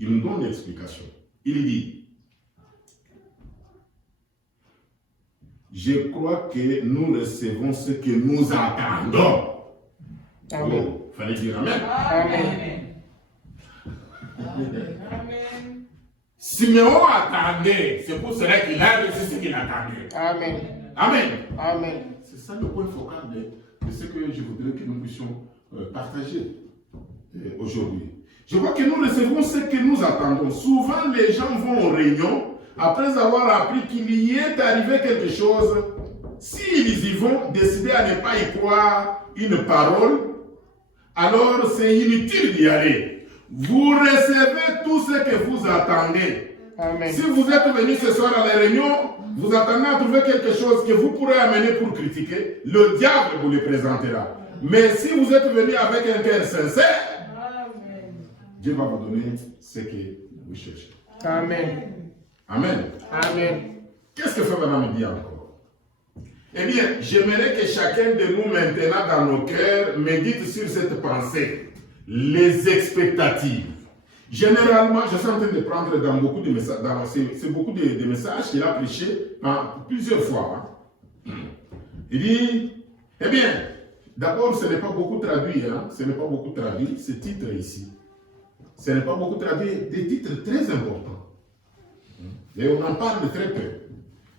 il nous donne l'explication. Il dit, je crois que nous recevons ce que nous attendons. Amen. Oh, fallait dire Amen. Amen. Amen. Siméon attendait, c'est pour cela qu'il a reçu ce qu'il attendait. Amen. Amen. Amen. C'est ça le point focal de ce que je voudrais que nous puissions partager aujourd'hui. Je crois que nous recevons ce que nous attendons. Souvent, les gens vont aux réunions après avoir appris qu'il y est arrivé quelque chose. S'ils y vont, décider à ne pas y croire une parole, alors c'est inutile d'y aller. Vous recevez tout ce que vous attendez. Amen. Si vous êtes venu ce soir à la réunion, vous attendez à trouver quelque chose que vous pourrez amener pour critiquer, le diable vous le présentera. Mais si vous êtes venu avec un cœur sincère, Dieu va vous donner ce que vous cherchez. Amen. Amen. Amen. Qu'est-ce que Frère Branham dit encore? Eh bien, j'aimerais que chacun de nous maintenant dans nos cœurs médite sur cette pensée. Les expectatives. Généralement, je suis en train de prendre dans beaucoup de messages, c'est beaucoup de messages qu'il a prêché plusieurs fois. Hein. Il dit, eh bien, d'abord, ce n'est pas beaucoup traduit, hein. Ce n'est pas beaucoup traduit, ce titre ici. Ce n'est pas beaucoup traduit, des titres très importants. Et on en parle très peu.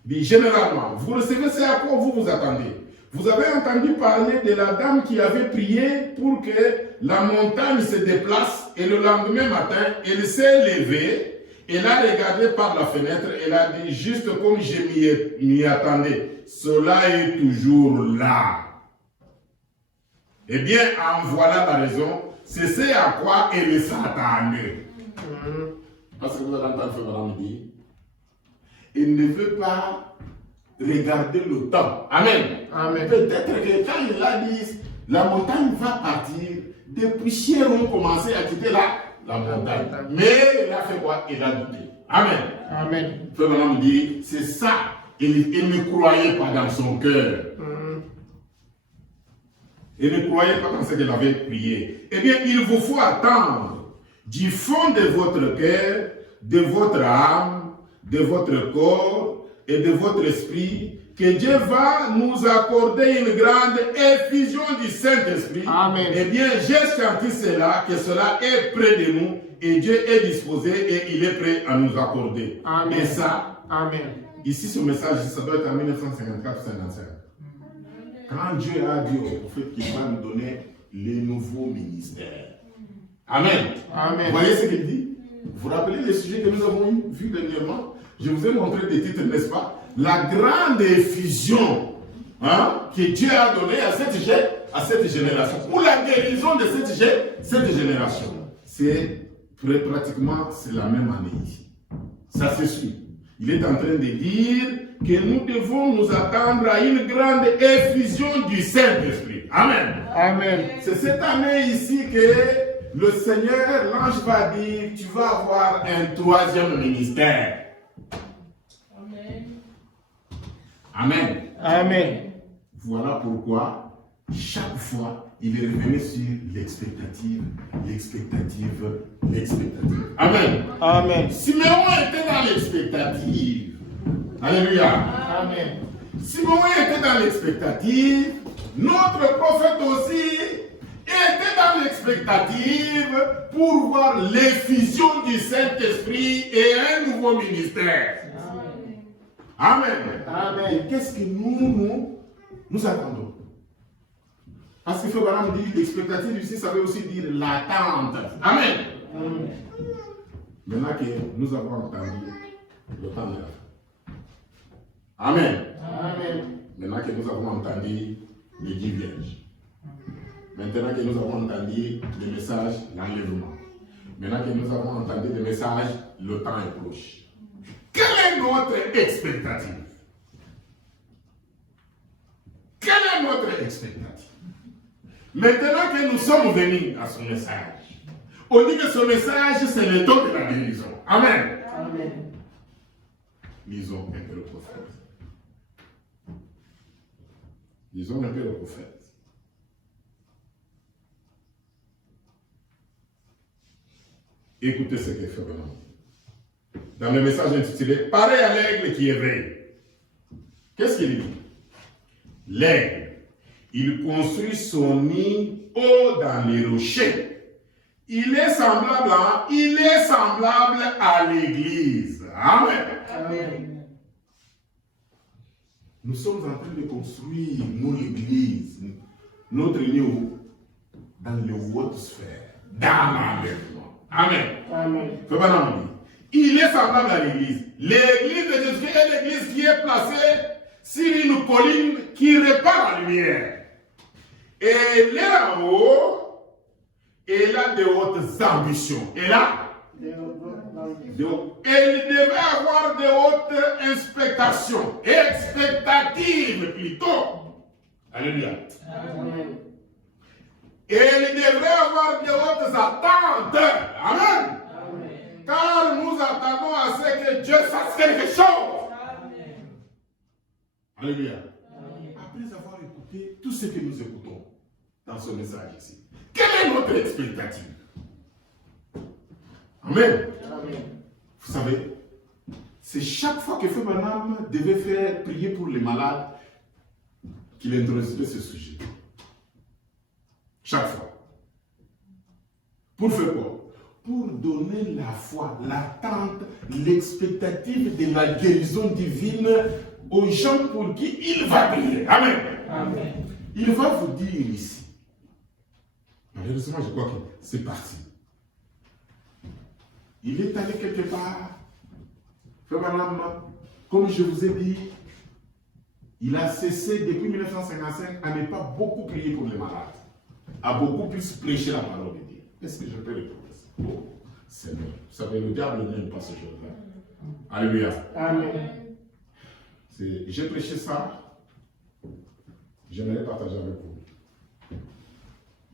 Il dit, généralement, vous recevez ce à quoi vous vous attendez. Vous avez entendu parler de la dame qui avait prié pour que la montagne se déplace et le lendemain matin, elle s'est levée, elle a regardé par la fenêtre, elle a dit, juste comme je m'y attendais, cela est toujours là. Eh bien, en voilà la raison, c'est ce à quoi elle s'attendait. Parce que vous allez entendre Frère me dire, il ne veut pas regarder le temps. Amen. Amen. Peut-être que quand il a dit, la montagne va partir, des poussières vont commencer à quitter la montagne. Mais il a fait quoi? Il a douté. Amen. Amen. Frère me dit, c'est ça. Il ne croyait pas dans son cœur. Il ne croyait pas dans ce qu'il avait prié. Eh bien, il vous faut attendre du fond de votre cœur, de votre âme, de votre corps et de votre esprit, que Dieu va nous accorder une grande effusion du Saint-Esprit. Amen. Eh bien, j'ai senti cela, que cela est près de nous, et Dieu est disposé et il est prêt à nous accorder. Amen. Et ça, Amen. ici, ce message, ça doit être en 1954-55. Quand Dieu a dit au prophète qu'il va nous donner les nouveaux ministères. Amen. Amen. Vous voyez ce qu'il dit? Vous vous rappelez les sujets que nous avons vus dernièrement? Je vous ai montré des titres, n'est-ce pas? La grande effusion que Dieu a donnée à cette génération. Ou la guérison de cette génération. C'est pratiquement la même année ici. Ça se suit. Il est en train de dire que nous devons nous attendre à une grande effusion du Saint-Esprit. Amen. Amen. C'est cette année ici que le Seigneur, l'ange va dire, tu vas avoir un troisième ministère. Amen. Amen. Voilà pourquoi, chaque fois, il est revenu sur l'expectative, l'expectative, l'expectative. Amen. Amen. Simeon était dans l'expectative. Alléluia. Amen. Simeon était dans l'expectative. Notre prophète aussi était dans l'expectative pour voir l'effusion du Saint-Esprit et un nouveau ministère. Amen. Amen. Et qu'est-ce que nous attendons? Parce qu'il faut vraiment dire l'expectative ici, ça veut aussi dire l'attente. Amen. Amen. Maintenant que nous avons entendu le temps de la fin. Amen. Amen. Maintenant que nous avons entendu les 10 vierges. Maintenant que nous avons entendu le message, l'enlèvement. Maintenant que nous avons entendu le message, le temps est proche. Quelle est notre expectative? Quelle est notre expectative? Maintenant que nous sommes venus à ce message, on dit que ce message, c'est le don de la guérison. Amen. Amen. Lisons un peu le prophète. Lisons un peu le prophète. Écoutez ce que fait Bernard. Dans le message intitulé « Pareil à l'aigle qui éveille ». Qu'est-ce qu'il dit? L'aigle, il construit son nid haut dans les rochers. Il est semblable à l'église. Amen. Amen. Nous sommes en train de construire l'église, notre nid dans les hautes sphères, dans l'enlèvement. Amen. Amen. Faut pas l'oublier. Il est semblable à l'église. L'église de Jésus est l'église qui est placée sur une colline qui répand la lumière. Et là-haut, elle a de hautes ambitions. Et là, et il devait avoir de hautes expectations. Expectatives plutôt. Alléluia. Amen. Et il devrait avoir de hautes attentes. Amen. Car nous attendons à ce que Dieu fasse quelque chose. Alléluia. Après avoir écouté tout ce que nous écoutons dans ce message ici, quelle est notre expectative? Amen. Amen. Vous savez, c'est chaque fois que Frère Branham devait faire prier pour les malades qu'il introduisait ce sujet. Chaque fois. Pour faire quoi? Pour donner la foi, l'attente, l'expectative de la guérison divine aux gens pour qui il va prier. Amen. Amen. Il va vous dire ici. Malheureusement, je crois que c'est parti. Il est allé quelque part. Frère Branham, comme je vous ai dit, il a cessé depuis 1955 à ne pas beaucoup prier pour les malades, à beaucoup plus prêcher la parole de Dieu. Est-ce que je peux le prouver? Bon, c'est non. Vous savez, le diable n'aime pas ces choses-là. Alléluia. Amen. J'ai prêché ça, j'aimerais partager avec vous.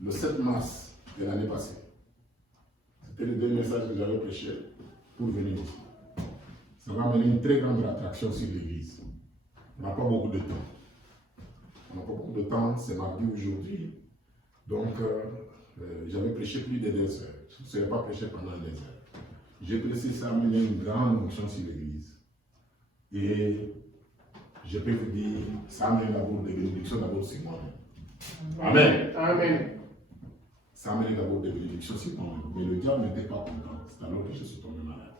Le 7 mars de l'année passée, c'était les 2 messages que j'avais prêchés pour venir ici. Ça va amener une très grande attraction sur l'église. On n'a pas beaucoup de temps. On n'a pas beaucoup de temps, c'est mardi aujourd'hui. Donc, j'avais prêché plus de 2 heures. Je ne serais pas prêché pendant 2 heures. J'ai prêché ça amener une grande onction sur l'église. Et je peux vous dire, ça amène d'abord des bénédictions d'abord sur moi-même. Amen. Amen. Ça amène d'abord des bénédictions sur moi-même. Mais le diable n'était pas content. C'est alors que je suis tombé malade.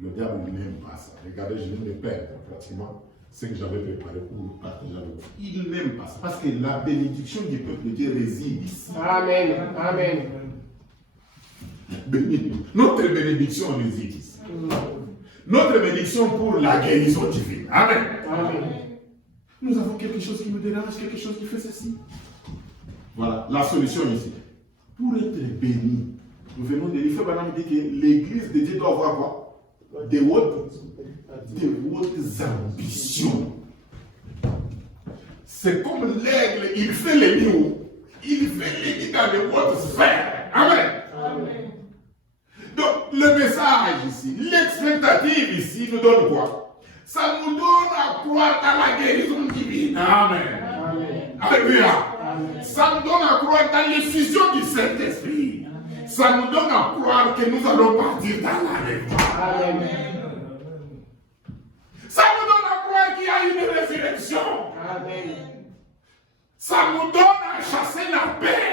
Le diable n'aime pas ça. Regardez, je viens de perdre pratiquement ce que j'avais préparé pour partager avec vous. Il n'aime pas ça. Parce que la bénédiction du peuple de Dieu réside ici. Amen. Amen. Notre bénédiction réside ici. Notre bénédiction pour la guérison divine. Amen. Amen. Nous avons quelque chose qui nous dérange, quelque chose qui fait ceci. Voilà, la solution ici. Pour être béni, nous venons de l'Ifre Banam dit que l'église de Dieu doit avoir quoi? Des hautes ambitions. C'est comme l'aigle, il fait les nids. Il fait les nids dans les hautes sphères. Amen. Amen. Donc, le message ici, l'expectative ici nous donne quoi? Ça nous donne à croire dans la guérison divine. Amen. Amen. Alléluia. Amen. Ça nous donne à croire dans l'effusion du Saint-Esprit. Ça nous donne à croire que nous allons partir dans l'enlèvement. Amen. Ça nous donne à croire qu'il y a une résurrection. Amen. Ça nous donne à chasser la peur.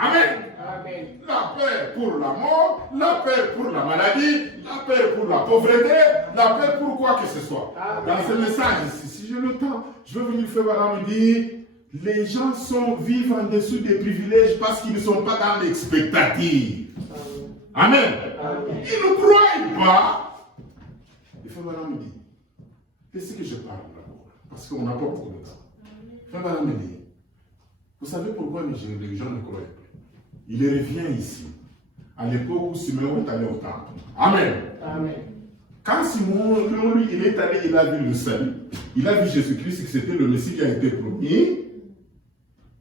Amen. Amen. La peur pour la mort, la peur pour la maladie, la peur pour la pauvreté, la peur pour quoi que ce soit. Amen. Dans ce message ici, si j'ai le temps, je vais venir faire me dire, les gens vivent en dessous des privilèges parce qu'ils ne sont pas dans l'expectative. Amen. Amen. Ils ne croient pas. Il faut me dire, qu'est-ce que je parle d'abord? Parce qu'on n'a pas beaucoup de temps. Il faut me dire, vous savez pourquoi les gens ne croient pas? Il revient ici, à l'époque où Simeon est allé au temple. Amen. Amen. Quand Simon, lui, il est allé, il a vu le salut. Il a vu Jésus-Christ, que c'était le Messie qui a été promis.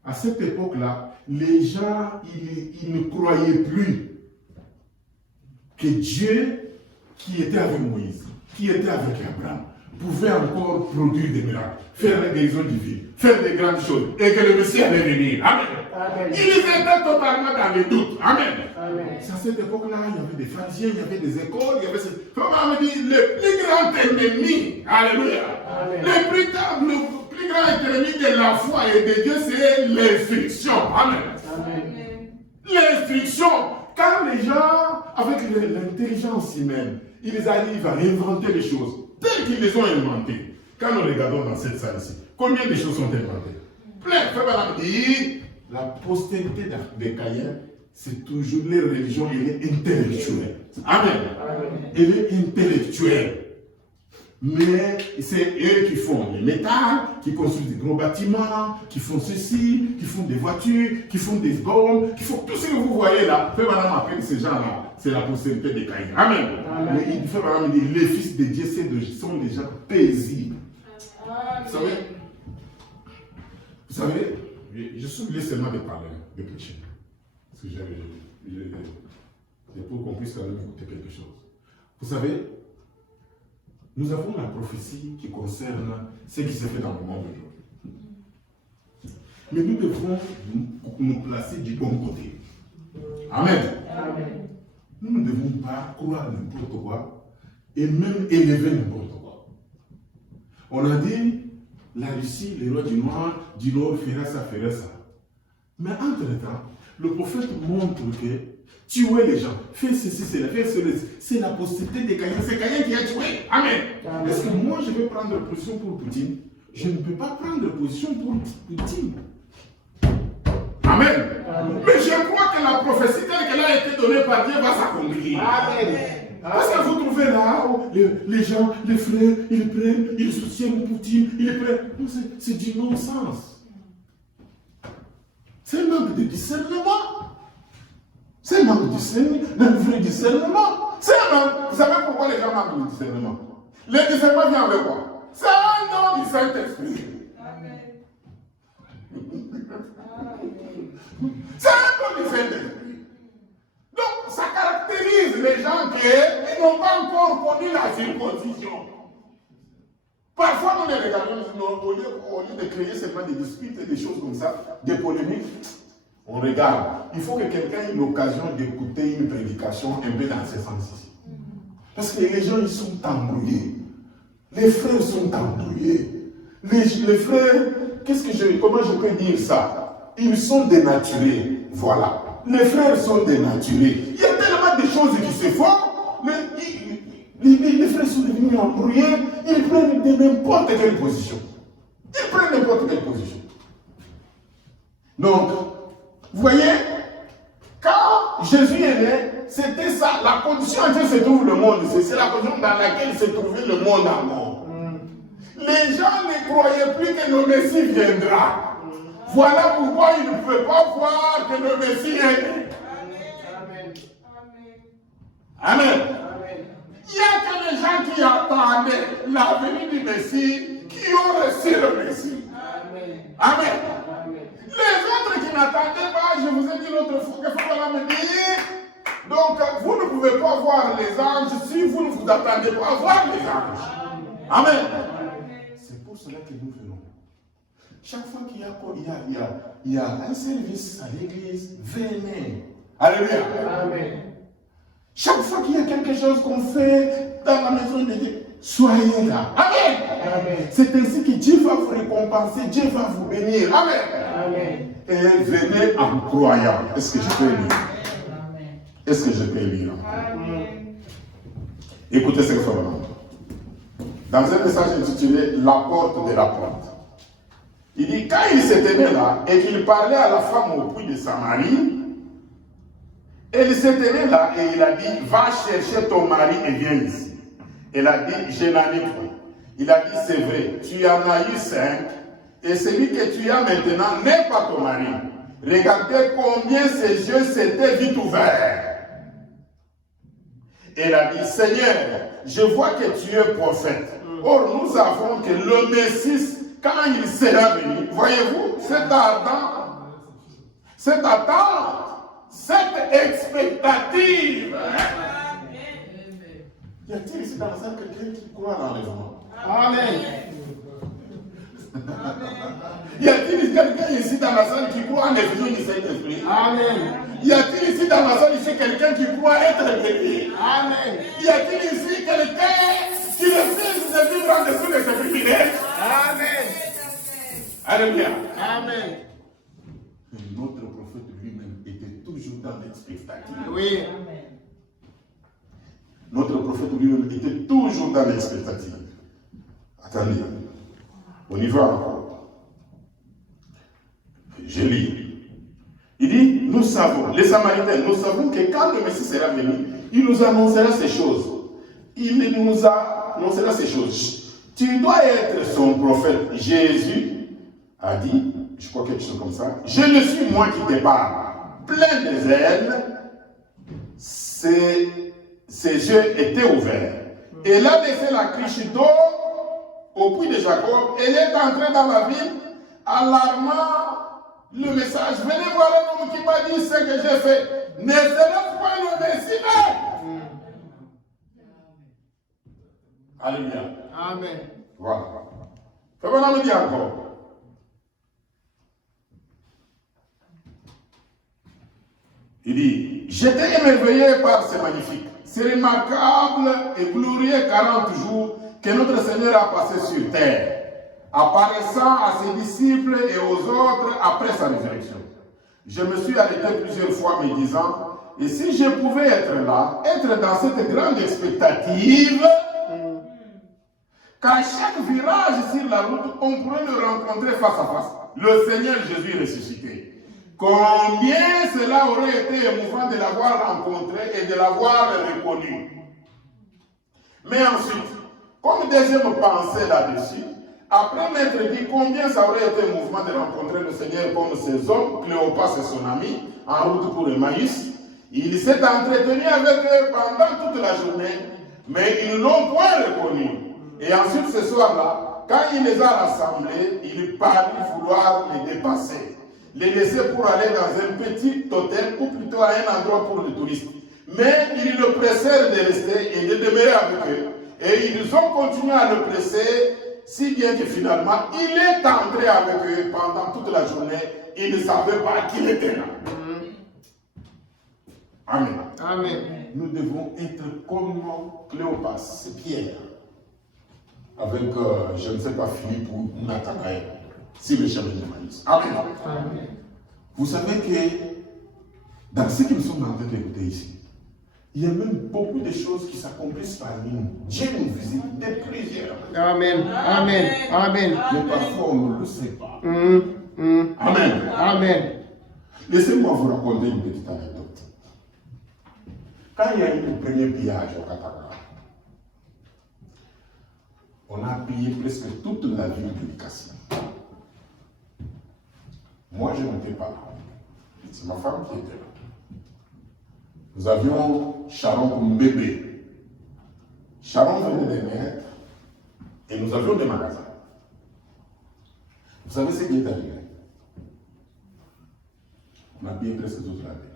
À cette époque-là, les gens, ils ne croyaient plus que Dieu, qui était avec Moïse, qui était avec Abraham, pouvait encore produire des miracles, faire des guérisons divines, faire des grandes choses, et que le Messie allait venir. Amen. Amen. Ils étaient totalement dans le doute. Amen. Amen. C'est à cette époque-là, il y avait des pharisiens, il y avait des écoles, il y avait... Comment me dit, le plus grand ennemi, alléluia, Amen. le plus grand ennemi de la foi et de Dieu, c'est l'instruction. Amen. Amen. L'instruction, quand les gens, avec l'intelligence humaine, ils arrivent à inventer les choses, telles qu'ils les ont inventées. Quand nous regardons dans cette salle-ci, combien de choses sont inventées? Plein, frère, dit, la postérité des Caïens, c'est toujours les religions, elle est intellectuelle. Amen. Amen. Elle est intellectuelle. Mais c'est eux qui font les métal, qui construisent des gros bâtiments, qui font ceci, qui font des voitures, qui font des bombes, qui font tout ce que vous voyez là. Frère Madame appelle ces gens-là, c'est la postérité des Caïens. Amen. Amen. Mais il fait Madame dire, les fils de Dieu sont des gens paisibles. Vous savez, je suis obligé seulement de parler, de prêcher. Parce que j'ai pour qu'on puisse quand même écouter quelque chose. Vous savez, nous avons la prophétie qui concerne ce qui se fait dans le monde aujourd'hui. Mais nous devons nous placer du bon côté. Amen. Amen. Nous ne devons pas croire n'importe quoi et même élever n'importe quoi. On a dit, la Russie, le roi du Nord fera ça. Mais entre-temps, le prophète montre que tuer les gens, faire ceci, faire cela, c'est la postérité des Caïens. C'est Caïen qui a tué. Amen. Amen. Est-ce que moi je vais prendre position pour Poutine? Je ne peux pas prendre position pour Poutine. Amen. Amen. Mais je crois que la prophétie telle qu'elle a été donnée par Dieu va s'accomplir. Amen. Parce que vous trouvez là, les gens, les frères, ils prennent, ils soutiennent Poutine, ils prennent. Non, c'est du non-sens. C'est un manque de discernement. C'est un manque de discernement, d'un vrai discernement. Vous savez pourquoi les gens manquent de discernement? Le discernement vient avec quoi? C'est un don du Saint-Esprit. C'est un don du Saint-Esprit. Donc, ça caractérise les gens qui n'ont pas encore connu la circoncision. Parfois, nous les regardons, au lieu de créer seulement des disputes et des choses comme ça, des polémiques, on regarde. Il faut que quelqu'un ait l'occasion d'écouter une prédication un peu dans ce sens ici. Parce que les gens, ils sont embrouillés. Les frères sont embrouillés. Les frères, comment je peux dire ça? Ils sont dénaturés. Voilà. Les frères sont dénaturés. Il y a tellement de choses qui se font. Les frères sont devenus embrouillés. Ils prennent de n'importe quelle position. Donc, vous voyez, quand Jésus est né, c'était ça, la condition dans laquelle se trouve le monde. C'est la condition dans laquelle se trouvait le monde avant. Les gens ne croyaient plus que le Messie viendra. Voilà pourquoi ils ne pouvaient pas voir que le Messie est né. Amen. Il n'y a que les gens qui attendaient la venue du Messie qui ont reçu le Messie. Amen. Les autres qui n'attendaient pas, je vous ai dit l'autre fois que Fabala me dit, donc vous ne pouvez pas voir les anges si vous ne vous attendez pas à voir les anges. Amen. C'est pour cela que nous venons. Chaque fois qu'il y a un service à l'église, venez. Alléluia. Amen. Chaque fois qu'il y a quelque chose qu'on fait dans la maison de Dieu, soyez là. Amen. Amen. C'est ainsi que Dieu va vous récompenser, Dieu va vous bénir. Amen. Amen. Et venez en croyant. Est-ce que je peux lire? Amen. Est-ce que je peux lire? Amen. Écoutez ce que fait maintenant. Dans un message intitulé La porte de la porte. Il dit, quand il s'était mis là et qu'il parlait à la femme au puits de Samarie, elle s'est tenue là et il a dit, va chercher ton mari et viens ici. Elle a dit, je n'en ai point. Il a dit, c'est vrai, tu en as eu 5 et celui que tu as maintenant n'est pas ton mari. Regardez combien ses yeux s'étaient vite ouverts. Elle a dit, Seigneur, je vois que tu es prophète. Or, nous savons que le Messie, quand il sera venu, voyez-vous, cette attente, cette expectative. Y a-t-il ici dans la salle quelqu'un qui croit à l'enlèvement? Amen. Y a-t-il ici quelqu'un ici dans la salle qui croit en l'effusion du Saint-Esprit? Amen. Y a-t-il ici dans la salle ici quelqu'un qui croit être béni? Amen. Y a-t-il ici quelqu'un qui refuse de vivre en dessous de ses privilèges? Amen. Alléluia. Amen. Notre prophète lui-même était toujours dans l'expectative. Oui. Notre prophète lui-même était toujours dans l'expectative. Attendez. On y va encore. Je lis. Il dit, nous savons, les Samaritains, nous savons que quand le Messie sera venu, il nous annoncera ces choses. Il nous annoncera ces choses. Tu dois être son prophète. Jésus a dit, je crois quelque chose comme ça, je ne suis moi qui te parle. Plein de zèle, ses yeux étaient ouverts. Et là, laissé la cruche d'eau au puits de Jacob. Elle est entrée dans la ville, alarmant le message. Venez voir un homme qui m'a dit ce que j'ai fait. Ne serait-ce pas le Messie? Alléluia. Amen. Voilà. Fais-moi me dire encore. Il dit, j'étais émerveillé par ce magnifique, ce remarquable et glorieux 40 jours que notre Seigneur a passé sur terre, apparaissant à ses disciples et aux autres après sa résurrection. Je me suis arrêté plusieurs fois me disant, et si je pouvais être là, être dans cette grande expectative, qu'à chaque virage sur la route, on pourrait le rencontrer face à face, le Seigneur Jésus ressuscité. Combien cela aurait été émouvant de l'avoir rencontré et de l'avoir reconnu. Mais ensuite, comme deuxième pensée là-dessus, après m'être dit combien ça aurait été émouvant de rencontrer le Seigneur comme ses hommes, Cléopas et son ami, en route pour Emmaüs, Il s'est entretenu avec eux pendant toute la journée, mais ils ne l'ont point reconnu. Et ensuite, ce soir-là, quand il les a rassemblés, il parut vouloir les dépasser, les laisser pour aller dans un petit hôtel ou plutôt à un endroit pour les touristes. Mais ils le pressèrent de rester et de demeurer avec eux. Et ils ont continué à le presser, si bien que finalement, il est entré avec eux pendant toute la journée. Il ne savait pas qu'il était là. Amen. Amen. Nous devons être comme Cléopas, c'est Pierre, avec, je ne sais pas, Philippe ou Nathanaël, si le chemin de Maïs. Amen. Amen. Vous savez que dans ce que nous sommes en train d'écouter ici, il y a même beaucoup de choses qui s'accomplissent parmi nous. Dieu nous visite de plusieurs. Amen. Amen. Amen. Mais parfois on ne le sait pas. Amen. Amen. Laissez-moi vous raconter une petite anecdote. Quand il y a eu le premier pillage au Qatar, on a pillé presque toute la ville de Nikassia. Moi, je n'étais pas là. C'est ma femme qui était là. Nous avions Sharon comme bébé. Sharon venait de naître et nous avions des magasins. Vous savez ce qui est arrivé? On a pillé presque toute la ville.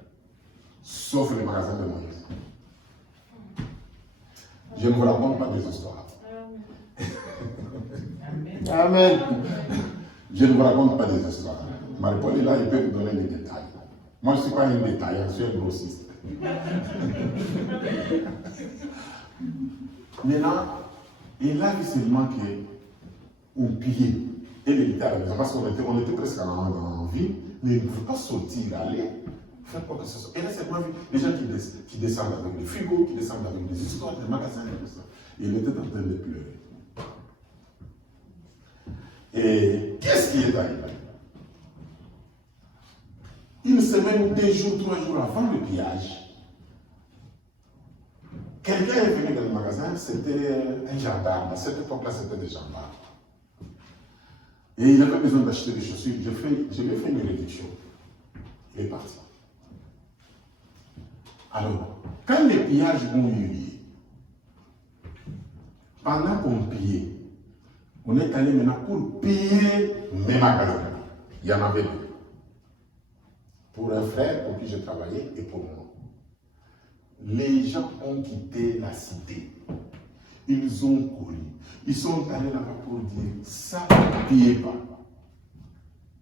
Sauf les magasins de Moïse. Je ne vous raconte pas des histoires. Amen. Je ne vous raconte pas des histoires. Marie-Paul est là, il peut vous donner les détails. Moi, je ne suis pas un détaillant, je suis un grossiste. Maintenant, il a vu seulement qu'on pillait et les militaires à la maison, parce qu'on était presque en ville, mais ils ne pouvaient pas sortir, aller. Faire quoi que ce soit. Et là, c'est moi vu les gens qui descendent avec des frigos, qui descendent avec des histoires, des magasins et tout ça. Et il était en train de pleurer. Et qu'est-ce qui est arrivé? Une semaine, 2 jours, 3 jours avant le pillage, quelqu'un est venu dans le magasin, c'était un gendarme. À cette époque-là, c'était des gendarmes. Et il avait besoin d'acheter des chaussures. Je lui ai fait une réduction. Il est parti. Alors, quand les pillages ont eu lieu, pendant qu'on pillait, on est allé maintenant pour piller mes magasins. Il y en avait 2. Pour un frère pour qui je travaillais et pour moi. Les gens ont quitté la cité. Ils ont couru. Ils sont allés là-bas pour dire, ça ne pillez pas.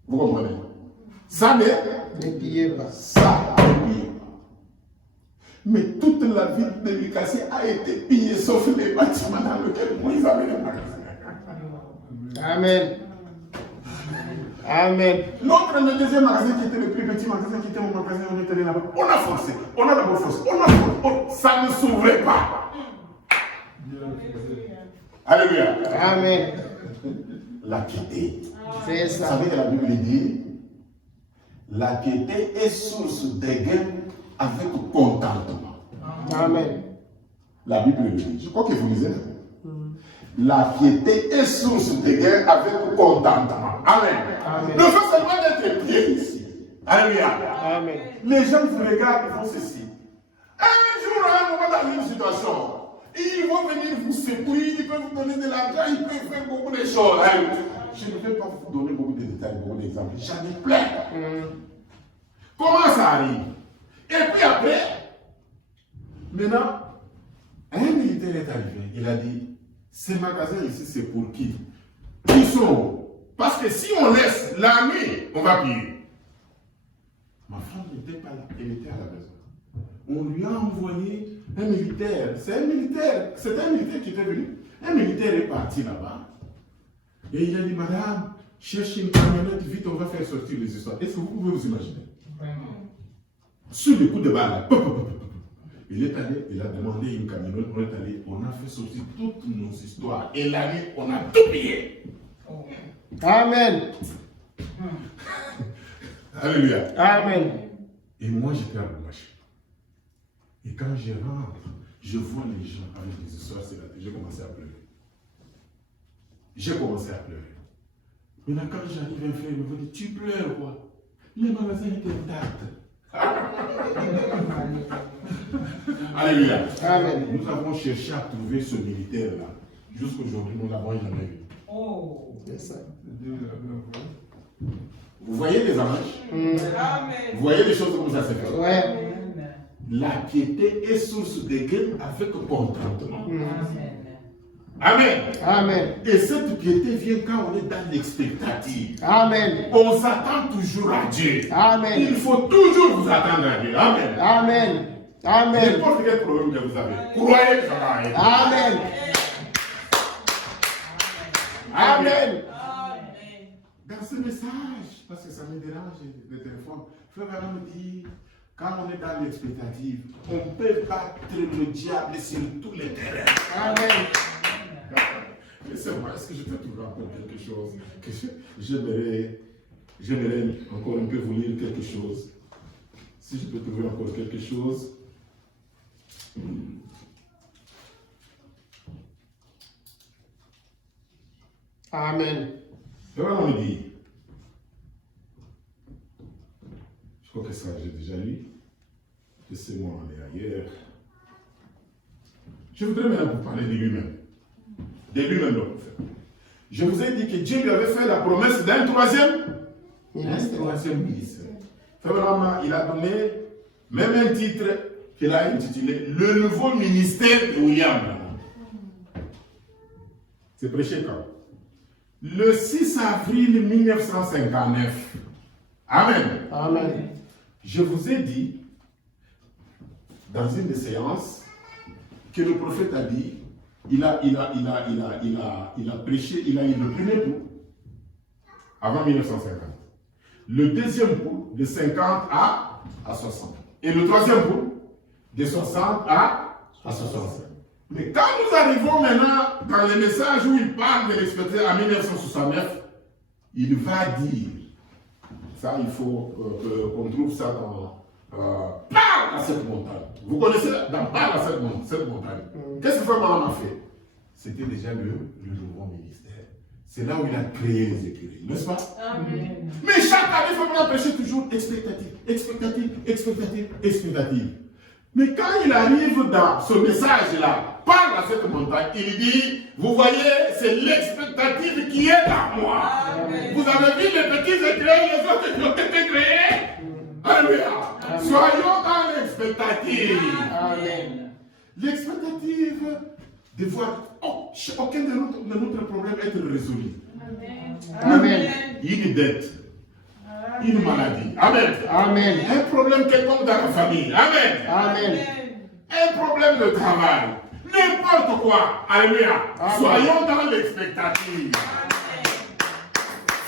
Vous comprenez? Ça Ne pillez pas. Ça ne pillez pas. Mais toute la ville de Nikassia a été pillée, sauf les bâtiments dans lesquels Moïse avait les magasins. Amen. Amen. Le deuxième magasin qui était le plus petit magasin, qui était mon magasin, on est allé là-bas. On a forcé. On a d'abord forcé. On a forcé. Ça ne s'ouvrait pas. Alléluia. Amen. La piété. C'est Vous ça. savez que la Bible dit, la piété est source de gain avec contentement. Amen. La Bible le dit. Je crois que vous lisez. La piété est source de gain avec contentement. Amen. Amen. Le fait seulement d'être pied ici. Alléluia. Amen. Les gens vous regardent et font ceci. Un jour, à un moment dans une situation, ils vont venir vous secourir, ils peuvent vous donner de l'argent, ils peuvent faire beaucoup de choses. Je ne vais pas vous donner beaucoup de détails, beaucoup d'exemples. J'en ai plein. Comment ça arrive? Et puis après, maintenant, un militaire est arrivé. Il a dit, ces magasins ici, c'est pour qui? Qui sont? Parce que si on laisse l'armée, on va piller. Ma femme n'était pas là, elle était à la maison. On lui a envoyé un militaire. C'est un militaire qui était venu. Un militaire est parti là-bas. Et il a dit, madame, cherchez une camionnette, vite, on va faire sortir les histoires. Est-ce que vous pouvez vous imaginer? Sur le coup de balle, il est allé, il a demandé une camionnette, on est allé, on a fait sortir toutes nos histoires. Et la nuit, on a tout pillé. Amen. Alléluia. Amen. Et moi, j'étais à la machine. Et quand je rentre, je vois les gens avec des histoires sur la tête. J'ai commencé à pleurer. J'ai commencé à pleurer. Maintenant, quand j'arrive, un frère me dit, tu pleures quoi? Les magasins étaient intacts. Alléluia. Amen. Nous avons cherché à trouver ce militaire-là. Jusqu'aujourd'hui, nous ne l'avons jamais vu. Oh. Yes, sir. Dieu l'a bien envoyé. Vous voyez les avantages? Amen. Vous voyez les choses comme ça se fait? Ouais. Amen. La piété est source de gain avec contentement. Amen. Amen. Amen. Et cette piété vient quand on est dans l'expectative. Amen. On s'attend toujours à Dieu. Il Amen. faut toujours vous attendre à Dieu. Amen. Amen. Amen. N'importe quel problème que vous avez, croyez que ça va aller. Amen. Amen. Dans ce message, parce que ça me dérange le téléphone, Frère Branham me dit, quand on est dans l'expectative, on peut battre le diable sur tous les terrains. Amen. Laissez-moi, est-ce que je peux trouver encore quelque chose que j'aimerais encore un peu vous lire quelque chose. Si je peux trouver encore quelque chose. Amen. Frère me dit, je crois que ça j'ai déjà lu. Laissez-moi aller ailleurs. Je voudrais maintenant vous parler de lui-même. De lui-même le prophète. Je vous ai dit que Dieu lui avait fait la promesse d'un troisième ministère. Frère Branham, il a donné même un titre qu'il a intitulé Le nouveau ministère de William Branham. C'est prêché quand? Le 6 avril 1959. Amen. Amen. Je vous ai dit, dans une des séances, que le prophète a dit, il a prêché, il a eu le premier coup avant 1950. Le deuxième coup, de 50 à 60. Et le troisième coup, de 60 à 65. Mais quand nous arrivons maintenant dans le message où il parle de l'expectative en 1969, il va dire, ça il faut qu'on trouve ça dans Parle à cette montagne. Vous connaissez dans Parle à cette montagne. Qu'est-ce que Frère Branham a fait? C'était déjà le nouveau ministère. C'est là où il a créé les écuries, n'est-ce pas? Amen. Mais chaque année, Frère Branham prêchait toujours expectative, expectative, expectative, expectative. Mais quand il arrive dans ce message-là, Parle à cette montagne, il dit, vous voyez, c'est l'expectative qui est en moi. Amen. Vous avez vu les petits écrans, les autres qui ont été créés? Alléluia. Soyons dans l'expectative. Amen. L'expectative de voir aucun de notre problème être résolu. Amen. Une dette, une maladie. Amen. Amen. Un problème quelconque dans la famille. Amen. Amen. Un problème de travail. N'importe quoi. Alléluia. Amen. Soyons dans l'expectative.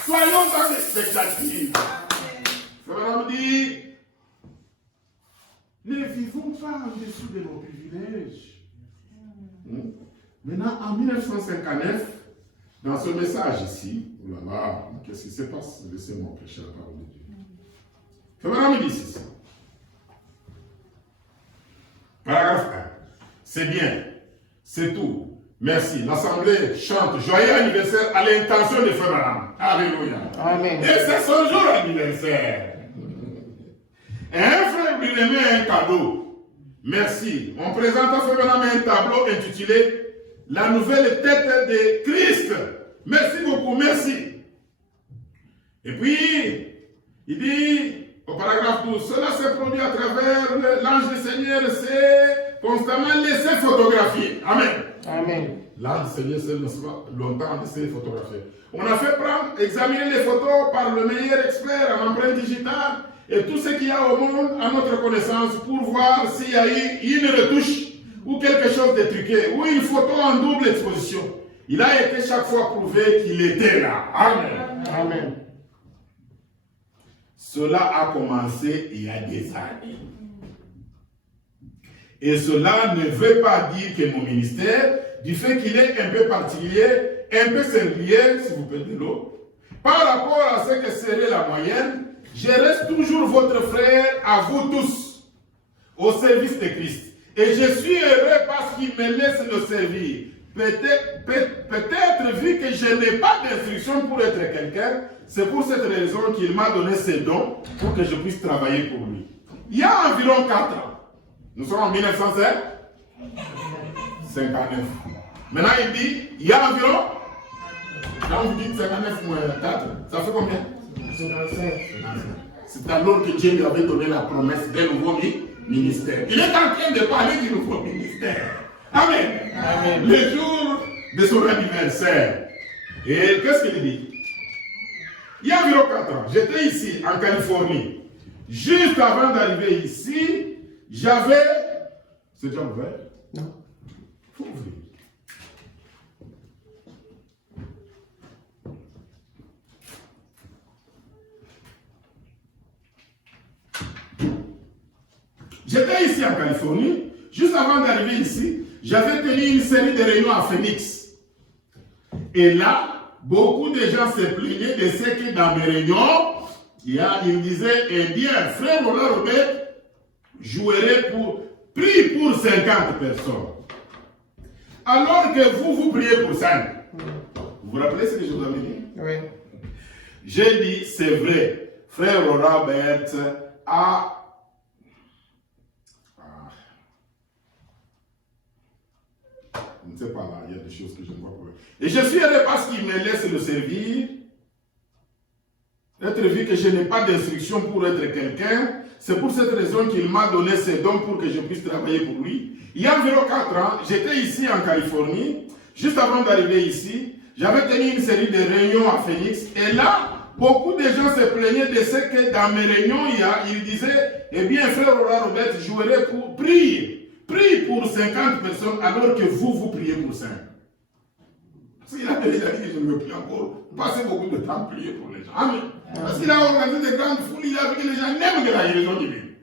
Soyons dans l'expectative. Frère me dit, ne vivons pas en dessous de nos privilèges. Maintenant, en 1959, dans ce message ici, oh là là, qu'est-ce qui se passe? Laissez-moi prêcher la parole de Dieu. Frère me dit ceci. Paragraphe 1. C'est bien. C'est tout. Merci. L'Assemblée chante joyeux anniversaire à l'intention de Frère Branham. Alléluia. Amen. Et c'est son jour anniversaire. Et un frère lui remet un cadeau. Merci. On présente à Frère Branham un tableau intitulé La nouvelle tête de Christ. Merci beaucoup. Merci. Et puis, il dit au paragraphe 12, cela s'est produit à travers l'ange du Seigneur, s'est constamment laissé photographier. Amen. Amen. L'ange du Seigneur s'est longtemps laissé photographier. On a fait examiner les photos par le meilleur expert en empreinte digitale et tout ce qu'il y a au monde à notre connaissance pour voir s'il y a eu une retouche ou quelque chose de truqué ou une photo en double exposition. Il a été chaque fois prouvé qu'il était là. Amen. Amen. Cela a commencé il y a des années. Et cela ne veut pas dire que mon ministère, du fait qu'il est un peu particulier, un peu singulier, si vous plaît de l'eau, par rapport à ce que serait la moyenne, je reste toujours votre frère à vous tous, au service de Christ. Et je suis heureux parce qu'il me laisse le servir. Peut-être vu que je n'ai pas d'instruction pour être quelqu'un, c'est pour cette raison qu'il m'a donné ses dons pour que je puisse travailler pour lui. il y a environ 4 ans, nous sommes en 1959. Maintenant, il dit, il y a environ, quand vous dites 59 moins 4, ça fait combien? 55. C'est alors que Dieu lui avait donné la promesse d'un nouveau ministère. Il est en train de parler du nouveau ministère. Amen. Amen. Le jour de son anniversaire. Et qu'est-ce qu'il dit? Il y a environ 4 ans, j'étais ici en Californie. Juste avant d'arriver ici, j'avais... C'est déjà ouvert? Non. Il faut ouvrir. J'étais ici en Californie. Juste avant d'arriver ici, j'avais tenu une série de réunions à Phoenix. Et là, beaucoup de gens se plaignaient de ce que dans mes réunions, il disait, eh bien, frère Robert prie pour 50 personnes. Alors que vous priez pour 5. Vous vous rappelez ce que je vous avais dit? Oui. J'ai dit, c'est vrai, frère Robert a... Je ne sais pas là, il y a des choses que je ne vois pas. Et je suis allé parce qu'il me laisse le servir. Être vu que je n'ai pas d'instruction pour être quelqu'un. C'est pour cette raison qu'il m'a donné ses dons pour que je puisse travailler pour lui. Il y a environ 4 ans, j'étais ici en Californie. Juste avant d'arriver ici, j'avais tenu une série de réunions à Phoenix. Et là, beaucoup de gens se plaignaient de ce que dans mes réunions, il disait, eh bien, frère Robert, je jouerai pour prier. Prie pour 50 personnes alors que vous priez pour 5. Parce qu'il a déjà dit que je ne veux plus encore passer beaucoup de temps à prier pour les gens. Amen. Parce qu'il a organisé de grandes foules, il a vu que les gens n'aiment que la guérison divine.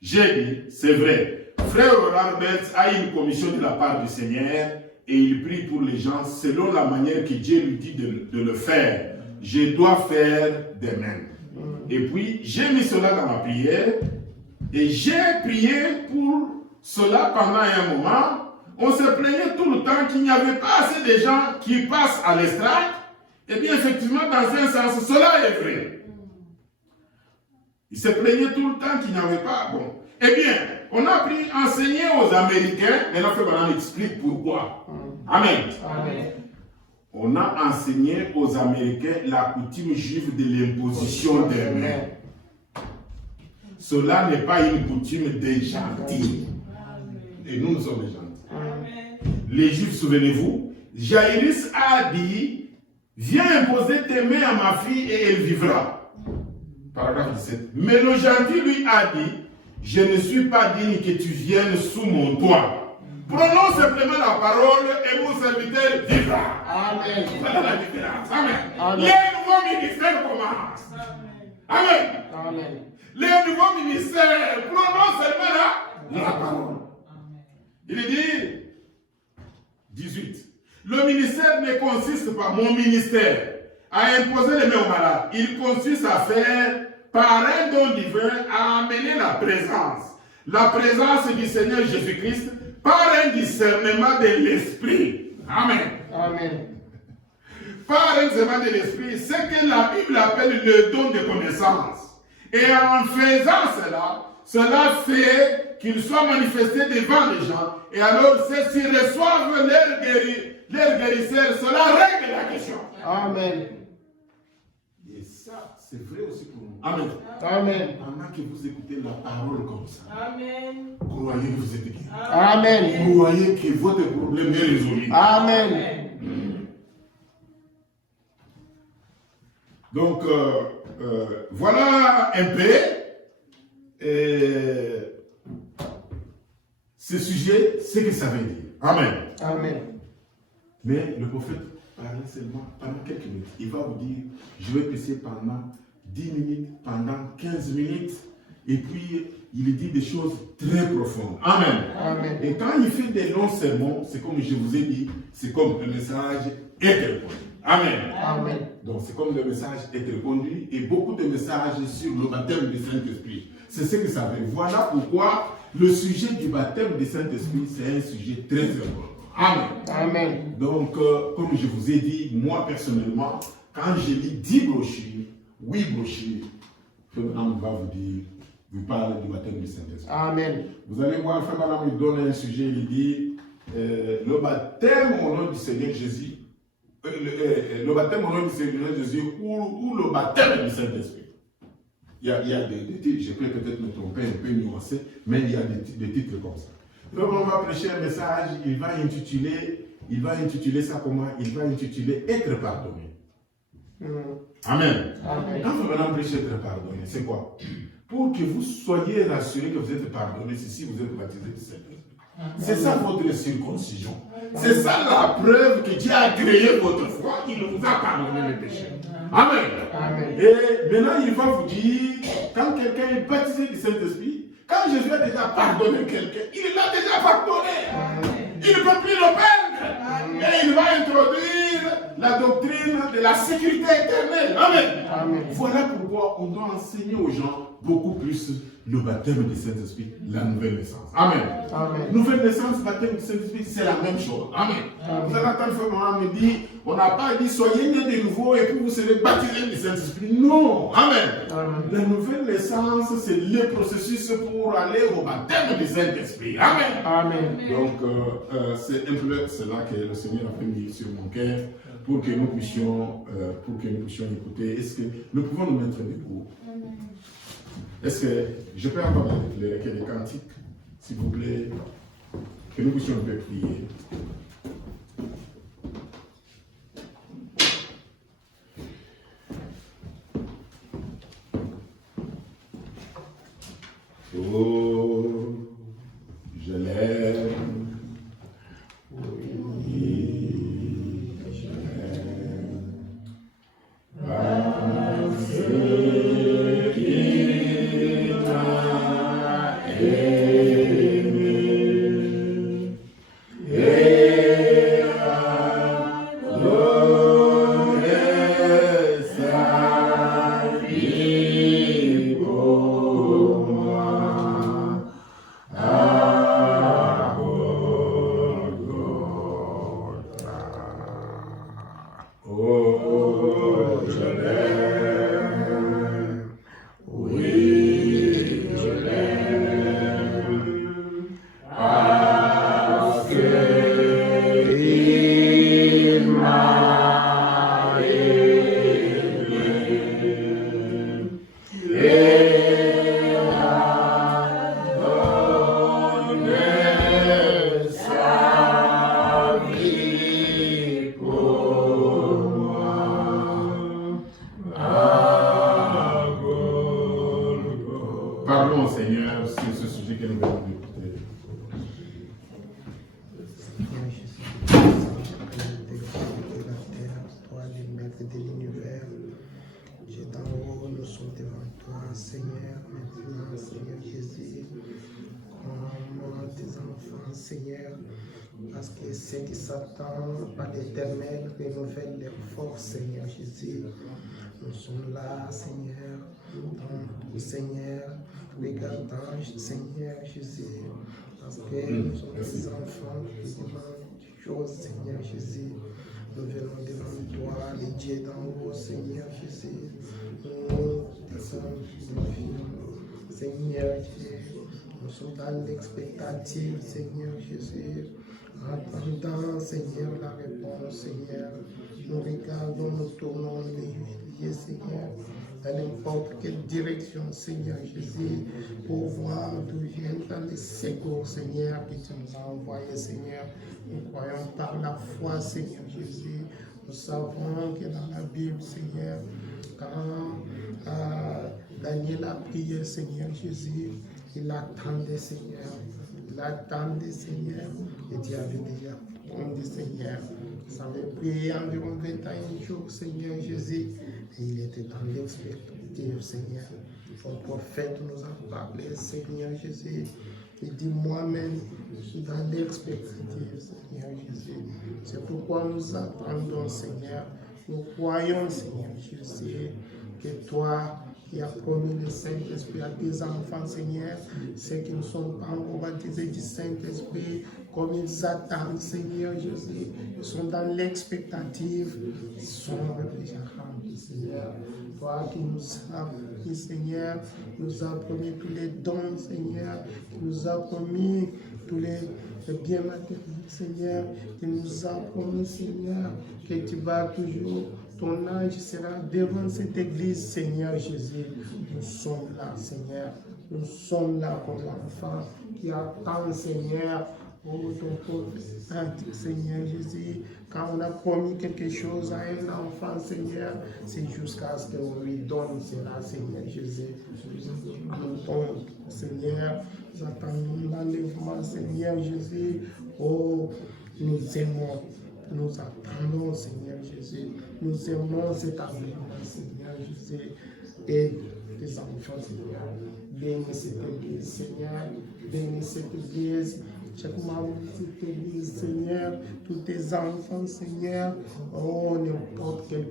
J'ai dit, c'est vrai, frère Robert a une commission de la part du Seigneur et il prie pour les gens selon la manière que Dieu lui dit de le faire. Je dois faire de même. Et puis, j'ai mis cela dans ma prière et j'ai prié pour cela pendant un moment. On se plaignait tout le temps qu'il n'y avait pas assez de gens qui passent à l'estrade. Eh bien, effectivement, dans un sens, cela est vrai. Il se plaignait tout le temps qu'il n'y avait pas. Bon. Eh bien, on a pris enseigner aux Américains. Maintenant, Frère Branham explique pourquoi. Amen. Amen. On a enseigné aux Américains la coutume juive de l'imposition des mains. Cela n'est pas une coutume des gentils. Et nous sommes des gentils. Les Juifs, souvenez-vous, Jaïrus a dit, viens imposer tes mains à ma fille et elle vivra. Paragraphe 17. Mais le gentil lui a dit, je ne suis pas digne que tu viennes sous mon toit. Prononce simplement la parole et mon serviteur vivra. Amen. Voilà la différence. Amen. Amen. Les nouveaux ministères commencent. Amen. Amen. Les nouveaux ministères prononcent seulement la parole. Il dit 18. Le ministère ne consiste pas, mon ministère, à imposer les mains aux malades. Il consiste à faire, par un don divin, à amener la présence du Seigneur Jésus-Christ, par un discernement de l'Esprit. Amen. Amen. Par un discernement de l'Esprit, ce que la Bible appelle le don de connaissance. Et en faisant cela fait qu'il soit manifesté devant les gens. Et alors, ceux-ci reçoivent leur guérisseur. Cela règle la question. Amen. Et ça, c'est vrai aussi pour nous. Amen. Amen. Pendant que vous écoutez la parole comme ça, amen. Croyez que vous êtes guéri. Amen. Croyez que votre problème est résolu. Amen. Donc, voilà un peu ce sujet, ce que ça veut dire. Amen. Amen. Mais le prophète parlait seulement pendant quelques minutes. Il va vous dire, je vais prêcher pendant 10 minutes, pendant 15 minutes. Et puis, il dit des choses très profondes. Amen. Amen. Et quand il fait des longs sermons, c'est comme je vous ai dit, c'est comme le message est répondu. Amen. Amen. Donc, c'est comme le message est répondu et beaucoup de messages sur le baptême du Saint-Esprit. C'est ce que ça veut. Voilà pourquoi le sujet du baptême du Saint-Esprit, c'est un sujet très important. Amen. Amen. Donc, comme je vous ai dit, moi personnellement, quand je lis 10 brochures, 8 brochures, on va vous dire, vous parle du baptême du Saint-Esprit. Amen. Vous allez voir, Frère Branham, il donne un sujet, il dit le baptême au nom du Seigneur Jésus, le baptême au nom du Seigneur Jésus ou le baptême du Saint-Esprit. Il y a des titres, je peux peut-être me tromper un peu nuancé, mais il y a des titres comme ça. Donc on va prêcher un message, il va intituler ça comment? Il va intituler être pardonné. Amen. Amen. Quand vous maintenant prêchez être pardonné, c'est quoi? Pour que vous soyez rassurés que vous êtes pardonné, c'est si vous êtes baptisé du Saint-Esprit. C'est ça votre circoncision. C'est ça la preuve que Dieu a créé votre foi, qu'il vous a pardonné les péchés. Amen. Amen. Et maintenant, il va vous dire, quand quelqu'un est baptisé du Saint-Esprit, quand Jésus a déjà pardonné quelqu'un, il l'a déjà pardonné. Il ne peut plus le perdre. Et il va introduire la doctrine de la sécurité éternelle. Amen. Amen. Voilà pourquoi on doit enseigner aux gens beaucoup plus le baptême du Saint-Esprit, la nouvelle naissance. Amen. Amen. Nouvelle naissance, baptême du Saint-Esprit, c'est la même chose. Amen. Vous allez entendre Frère Mohamed me dire, on n'a pas dit soyez nés de nouveau et puis vous serez baptisés du Saint-Esprit. Non. Amen. Amen. La nouvelle naissance, c'est le processus pour aller au baptême du Saint-Esprit. Amen. Amen. Donc, c'est un peu cela que le Seigneur a fait mis sur mon cœur pour que nous puissions écouter. Est-ce que nous pouvons nous mettre debout? Est-ce que je peux avoir les requêtes des cantiques, s'il vous plaît, que nous puissions un peu prier? Oh, je l'aime. Oui, je l'aime. Parce qu'il m'a aimé et a donné sa vie pour moi. À Golgotha. Oh, je l'aime. Oui, je l'aime. Parce qu'il m'a aimé et a donné sa vie pour moi. À Golgotha. Parlons au Seigneur sur ce sujet que nous venons d'écouter. Seigneur Jésus, de la terre, toi le maître de l'univers, Dieu d'en haut, nous sommes devant toi, Seigneur, maintenant, Seigneur Jésus, comme tes enfants, Seigneur, parce que ceux qui s'attendent à l'Éternel renouvellent leur force, Seigneur Jésus. Nous sommes là, Seigneur, Seigneur, regardant, Seigneur Jésus, parce que nous sommes des enfants qui demandent des choses, Seigneur Jésus. Nous venons devant toi, les dieux d'en haut, Seigneur Jésus. Nous descendons, Seigneur Jésus. Nous sommes dans l'expectative, Seigneur Jésus. Attendant, Seigneur, la réponse, Seigneur. Nous regardons, nous tournons les yeux, Seigneur, dans n'importe quelle direction, Seigneur Jésus, pour voir d'où viennent les secours, Seigneur, que tu nous as envoyés, Seigneur. Nous croyons par la foi, Seigneur Jésus. Nous savons que dans la Bible, Seigneur, quand Daniel a prié, Seigneur Jésus, il attendait, Seigneur. Il attendait, Seigneur, et Dieu avait déjà répondu, Seigneur. Ça avait prié environ 21 jours, Seigneur Jésus, et il était dans l'expectative, Seigneur. Son prophète nous a parlé, Seigneur Jésus. Il dit moi-même, je suis dans l'expectative, Seigneur Jésus. C'est pourquoi nous attendons, Seigneur. Nous croyons, Seigneur Jésus, que toi, qui as promis le Saint-Esprit à tes enfants, Seigneur, ceux qui ne sont pas encore baptisés du Saint-Esprit, comme ils attendent, Seigneur Jésus, ils sont dans l'expectative, ils sont déjà remplis, Seigneur. Toi qui nous as promis, Seigneur, nous as promis tous les dons, Seigneur, qui nous as promis tous les biens matériels, Seigneur, qui nous a promis, Seigneur, que tu vas toujours, ton ange sera devant cette église, Seigneur Jésus. Nous sommes là, Seigneur. Nous sommes là comme l'enfant qui attend, Seigneur, oh ton pauvre Seigneur Jésus. Quand on a promis quelque chose à un enfant, Seigneur, c'est jusqu'à ce qu'on lui donne cela, Seigneur Jésus. Nous attendons, Seigneur, nous attendons l'enlèvement, Seigneur Jésus. Oh, nous aimons. Nous attendons, Seigneur Jésus. Nous aimons cet enlèvement, Seigneur Jésus. Et tes enfants, Seigneur. Bénis cette église, Seigneur. Bénis cette église. Chaque membre de cette église, Seigneur. Tous tes enfants, Seigneur. Oh, n'importe quel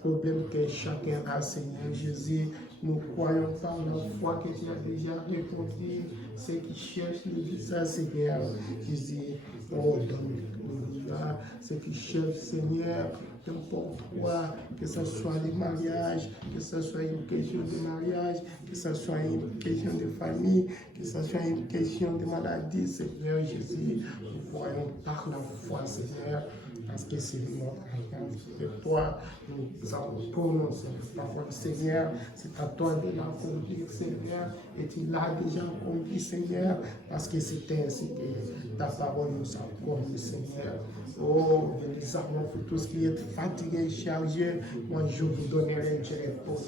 problème que chacun a, Seigneur Jésus. Nous croyons par la foi que tu as déjà répondu. Ceux qui cherchent le visage, Seigneur Jésus. Oh, donne-nous là. Ceux qui cherchent, Seigneur, n'importe quoi, que ce soit les mariages, que ce soit une question de mariage, que ce soit une question de famille, que ce soit une question de maladie, Seigneur Jésus. Nous croyons par la foi, Seigneur, parce que c'est notre alliance de toi. Nous avons prononcé la parole, Seigneur. C'est à toi de l'accomplir, Seigneur. Et tu l'as déjà accompli, Seigneur, parce que c'est ainsi que ta parole nous a promis, Seigneur. Oh, bénis pour tout ce qui est fatigué, chargé. Moi, je vous donnerai du repos.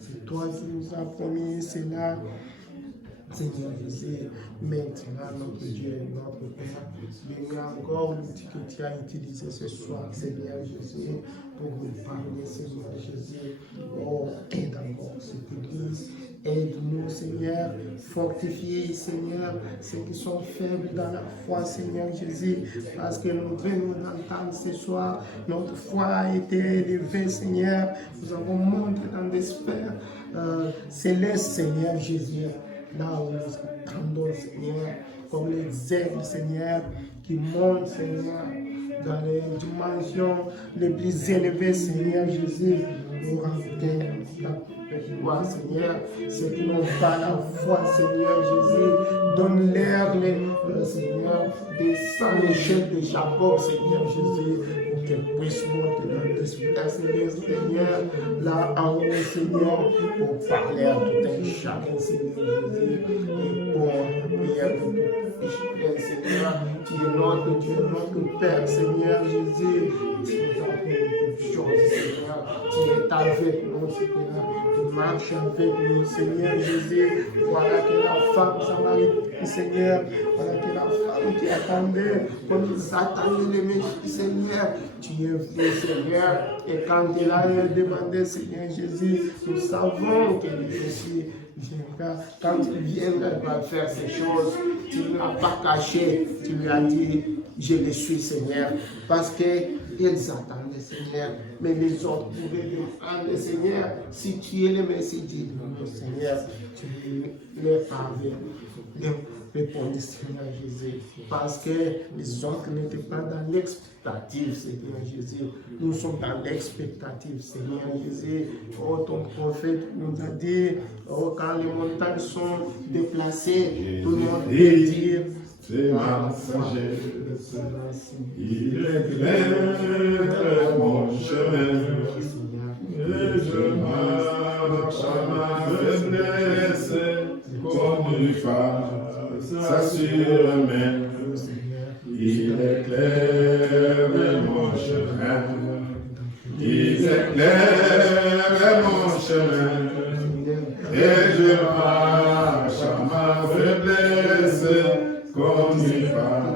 C'est toi qui nous as promis cela. Seigneur Jésus, maintenant, notre Dieu, notre Père, bénis encore l'outil que tu as utilisé ce soir, Seigneur Jésus, pour nous parler, Seigneur Jésus. Oh, aide encore cette église. Aide-nous, Seigneur, fortifie, Seigneur, ceux qui sont faibles dans la foi, Seigneur Jésus, parce que nous venons d'entendre ce soir, notre foi a été élevée, Seigneur. Nous avons monté dans des sphères célestes, Seigneur Jésus. Là où nous attendons, Seigneur, comme les aigles, Seigneur, qui montent, Seigneur, dans les dimensions les plus élevées, Seigneur Jésus, nous remplir la foi, Seigneur. Ceux qui n'ont pas la foi, Seigneur Jésus, donne-leur, Seigneur, descends l'échelle de Jacob, Seigneur Jésus, pour qu'ils puissent monter dans l'espace, Seigneur, là en haut, Seigneur, pour parler à tout un chacun, Seigneur Jésus, et pour la prière de tout Seigneur, tu es notre Dieu, notre Père, Seigneur Jésus, tu nous as fait toutes choses, Seigneur, tu es avec nous, Seigneur, tu marches avec nous, Seigneur Jésus, voilà que la femme samaritaine, Seigneur, voilà que la femme qui attendait, comme ils attendaient les Messie, Seigneur, tu es venu, Seigneur, et quand elle a demandé, Seigneur Jésus, nous savons que le Messie, quand il viendra, il va faire ces choses, tu ne l'as pas caché, tu lui as dit, je le suis, Seigneur, parce qu'ils attendaient, Seigneur, mais les autres pouvaient demander, Seigneur, si tu es le Messie, dis-le, Seigneur, tu leur avais répondu, Seigneur Jésus, parce que les autres n'étaient pas dans l'expectative, Seigneur Jésus. Nous sommes dans l'expectative, Seigneur Jésus. Oh, ton prophète nous a dit, oh, quand les montagnes sont déplacées, tout le monde peut dire, c'est ma sagesse, il éclaire mon chemin, et je marche à ma faiblesse, comme une femme s'assure même, il éclaire mon chemin, il éclaire mon chemin, et je marche à ma faiblesse, comme une femme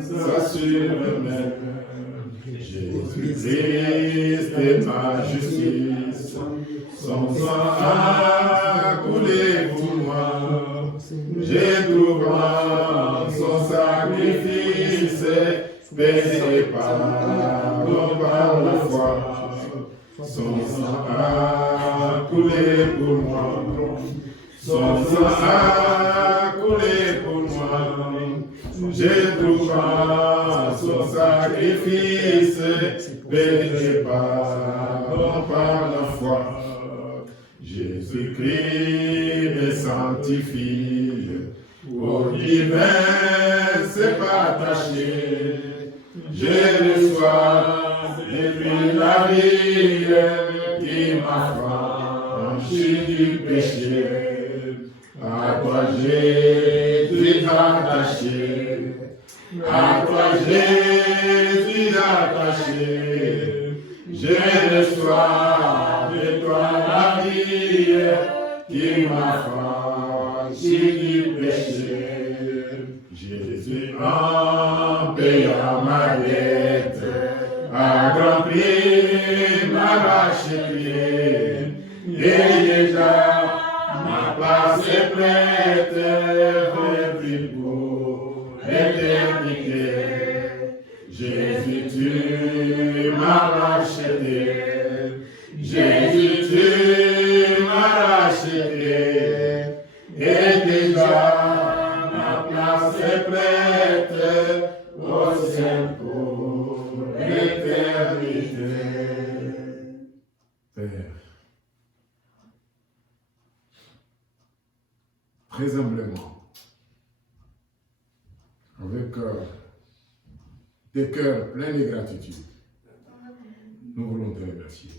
s'assure même. Jésus-Christ est ma justice, son sang a coulé pour moi. J'ai tout grand son sacrifice, payé par la foi. Son sang a coulé pour moi. Son sang a coulé pour moi. J'ai trouvé son sacrifice, péché pardon par la foi. Jésus-Christ me sanctifie, au divin c'est partagé. Je reçois depuis la vie qui m'a franchi du péché. À toi Jésus attaché, à toi Jésus attaché. Je reçois de toi la vie qui m'a franchi du péché. Jésus en payant ma dette a grand prix m'a racheté. Et déjà ma place est prête pour l'éternité. Jésus, tu m'as racheté. Jésus, tu m'as racheté. Et déjà, ma place est prête au ciel pour l'éternité. Père, très humblement, avec des cœurs pleins de gratitude, nous voulons te remercier.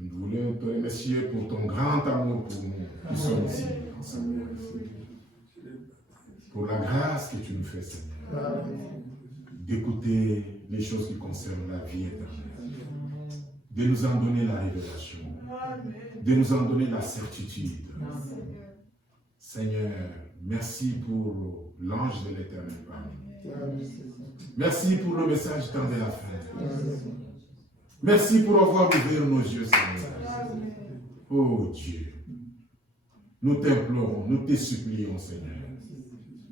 Nous voulons te remercier pour ton grand amour pour nous qui sommes ici ensemble. Pour la grâce que tu nous fais, Seigneur, d'écouter les choses qui concernent la vie éternelle, de nous en donner la révélation, de nous en donner la certitude. Seigneur, merci pour l'ange de l'éternel parmi. Merci pour le message temps de la fin. Merci pour avoir ouvert nos yeux, Seigneur. Oh Dieu, nous t'implorons, nous te supplions, Seigneur,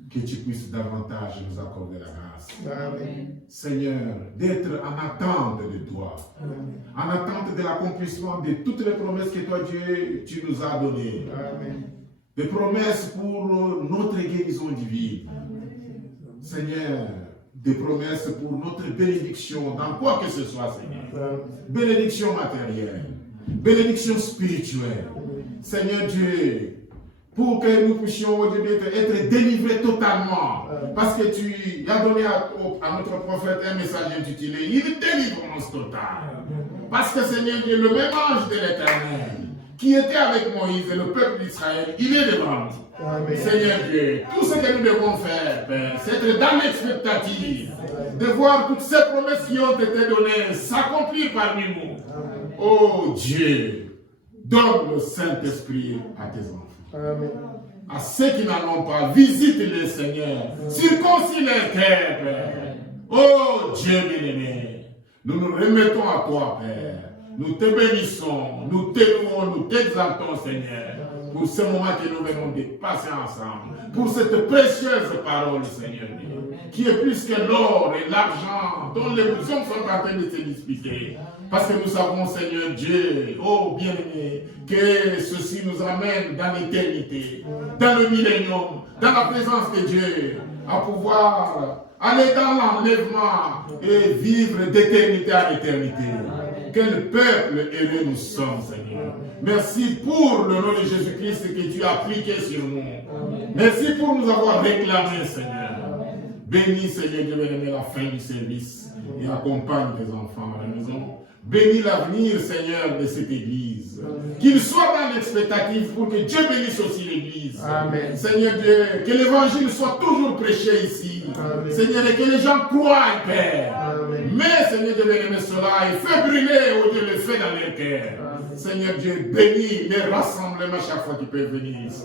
que tu puisses davantage nous accorder la grâce. Amen. Seigneur, d'être en attente de toi, en attente de l'accomplissement de toutes les promesses que toi, Dieu, tu nous as données. Amen. Des promesses pour notre guérison divine. Seigneur, des promesses pour notre bénédiction dans quoi que ce soit, Seigneur. Bénédiction matérielle, bénédiction spirituelle. Seigneur Dieu, pour que nous puissions être délivrés totalement. Parce que tu as donné à notre prophète un message intitulé « Une délivrance totale ». Parce que Seigneur Dieu, le même ange de l'Éternel qui était avec Moïse et le peuple d'Israël, il est devant nous. Amen. Seigneur Dieu, tout ce que nous devons faire, Père, c'est être dans l'expectative de voir toutes ces promesses qui ont été données s'accomplir parmi nous. Amen. Oh Dieu, donne le Saint-Esprit à tes enfants. Amen. À ceux qui n'en ont pas, visite-les, Seigneur. Circoncis les cœurs, Père. Oh Dieu bien-aimé, nous nous remettons à toi, Père. Nous te bénissons, nous t'aimons, nous t'exaltons, Seigneur, pour ce moment que nous venons de passer ensemble, pour cette précieuse parole, Seigneur, qui est plus que l'or et l'argent dont les bousons sont en train de se disputer. Parce que nous savons, Seigneur Dieu, oh bien-aimé, que ceci nous amène dans l'éternité, dans le millénium, dans la présence de Dieu, à pouvoir aller dans l'enlèvement et vivre d'éternité à éternité. Quel peuple heureux nous sommes, Seigneur. Merci pour le nom de Jésus-Christ que tu as appliqué sur nous. Merci pour nous avoir réclamé, Seigneur. Bénis, Seigneur Dieu bien-aimé, la fin du service et accompagne tes enfants à la maison. Bénis l'avenir, Seigneur, de cette église. Qu'il soit dans l'expectative pour que Dieu bénisse aussi l'église. Seigneur Dieu, que l'évangile soit toujours prêché ici. Amen. Seigneur, et que les gens croient, Père. Amen. Mais, Seigneur Dieu, bénis cela et fais brûler, oh Dieu, le feu dans leur cœur. Seigneur Dieu, bénis les rassemblements chaque fois qu'ils peuvent venir ici.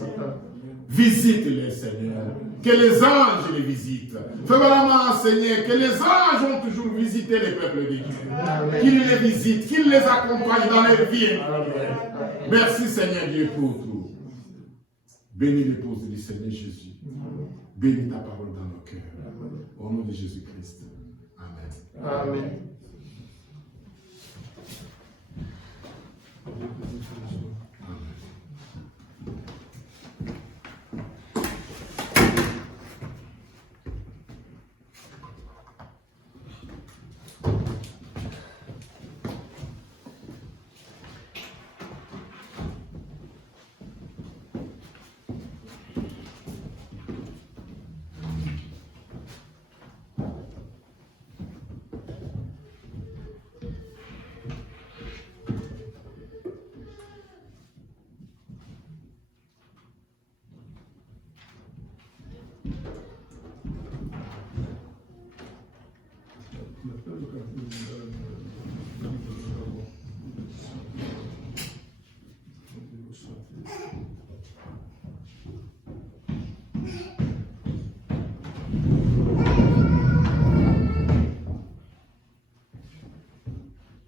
Visite-les, Seigneur. Que les anges les visitent. Fais vraiment, Seigneur, que les anges ont toujours visité les peuples de Dieu. Qu'ils les visitent, qu'ils les accompagnent dans leur vie. Merci, Seigneur Dieu, pour tout. Bénis l'épouse du Seigneur Jésus. Bénis ta parole dans nos cœurs. Au nom de Jésus-Christ. Amen. Amen.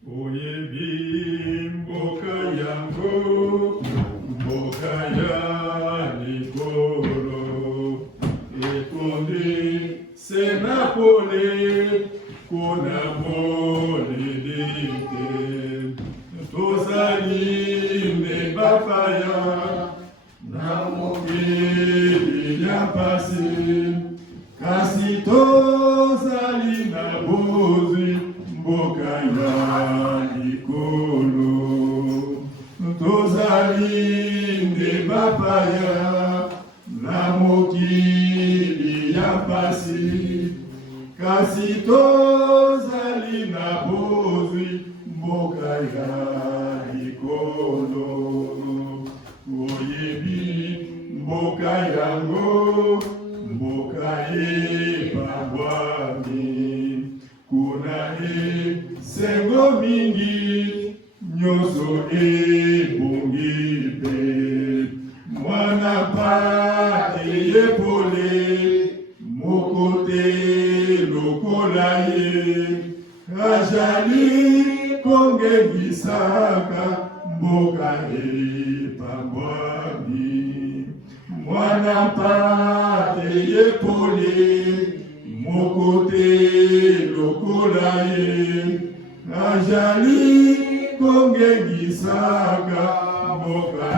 Oyebi mboka yango, mboka ya likolo, etondi senapole, kona molelite, tozali ne bafaya, na mokili ya pasi, kasi tozali na bozwi, mboka ya likolo, tozali nde bapaya na mokili ya pasi, kasi tozali na bozwi, mboka ya likolo. Oyebi mboka yango, mboka epabwami, kuna sengo mingi, nyonso ebongi pe, mwana pa eyepole, moko te lokola ye, azali kongengisaka, mboka epabwami, mwana pa eyepole, moko te lokola ye, azali kongengisaka, mboka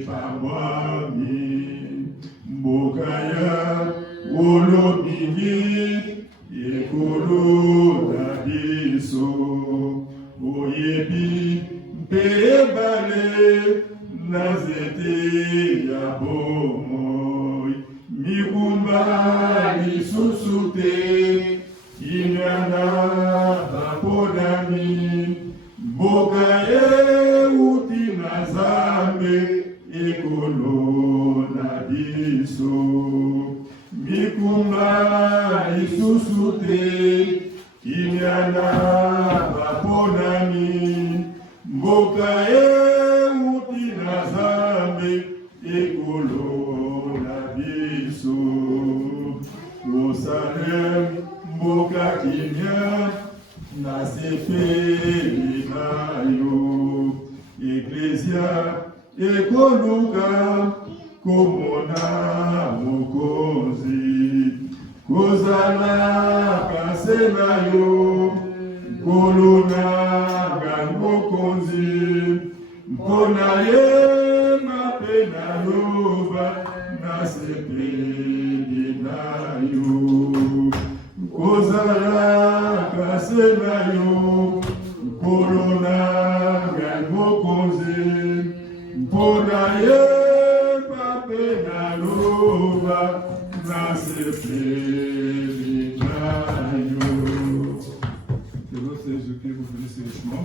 epabwami, mboka ya wolo mingi, ekolo na biso, oyebi mpe ebale na nzete ya bomoi, mikumba lisusu te, inyana baponami, mboka euti na Nzambe, ekolo na biso, mikumba lisusu te, inyana baponami, mboka euti na Nzambe, ekolo na biso. Osalem mboka kimia, na sepeli na yo, Eklesia ekoluka komona mokonzi, kozala kase na yo, kolona mokonzi, mpona ye mape na loba, na sepeli na yo, kozala kase na yo, kolona mokonzi, mpona ye mape na loba, na sepeli na yo. Que votre Jésus-Christ vous bénisse richement.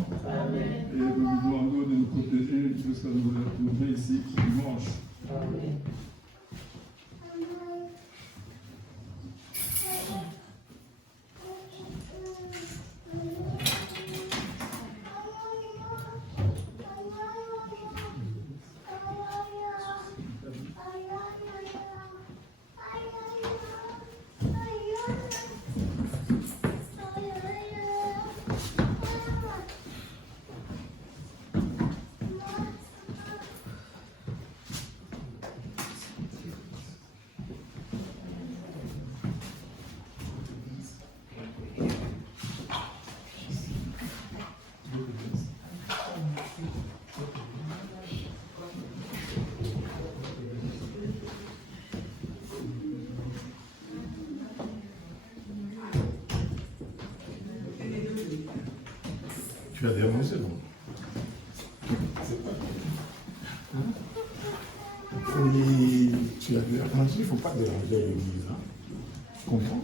Et nous vous demandons de nous protéger jusqu'à nous retrouver ici dimanche. Amen. Tu as déranger, non? Tu as dérangé, il ne faut pas déranger l'église. Hein? Tu comprends?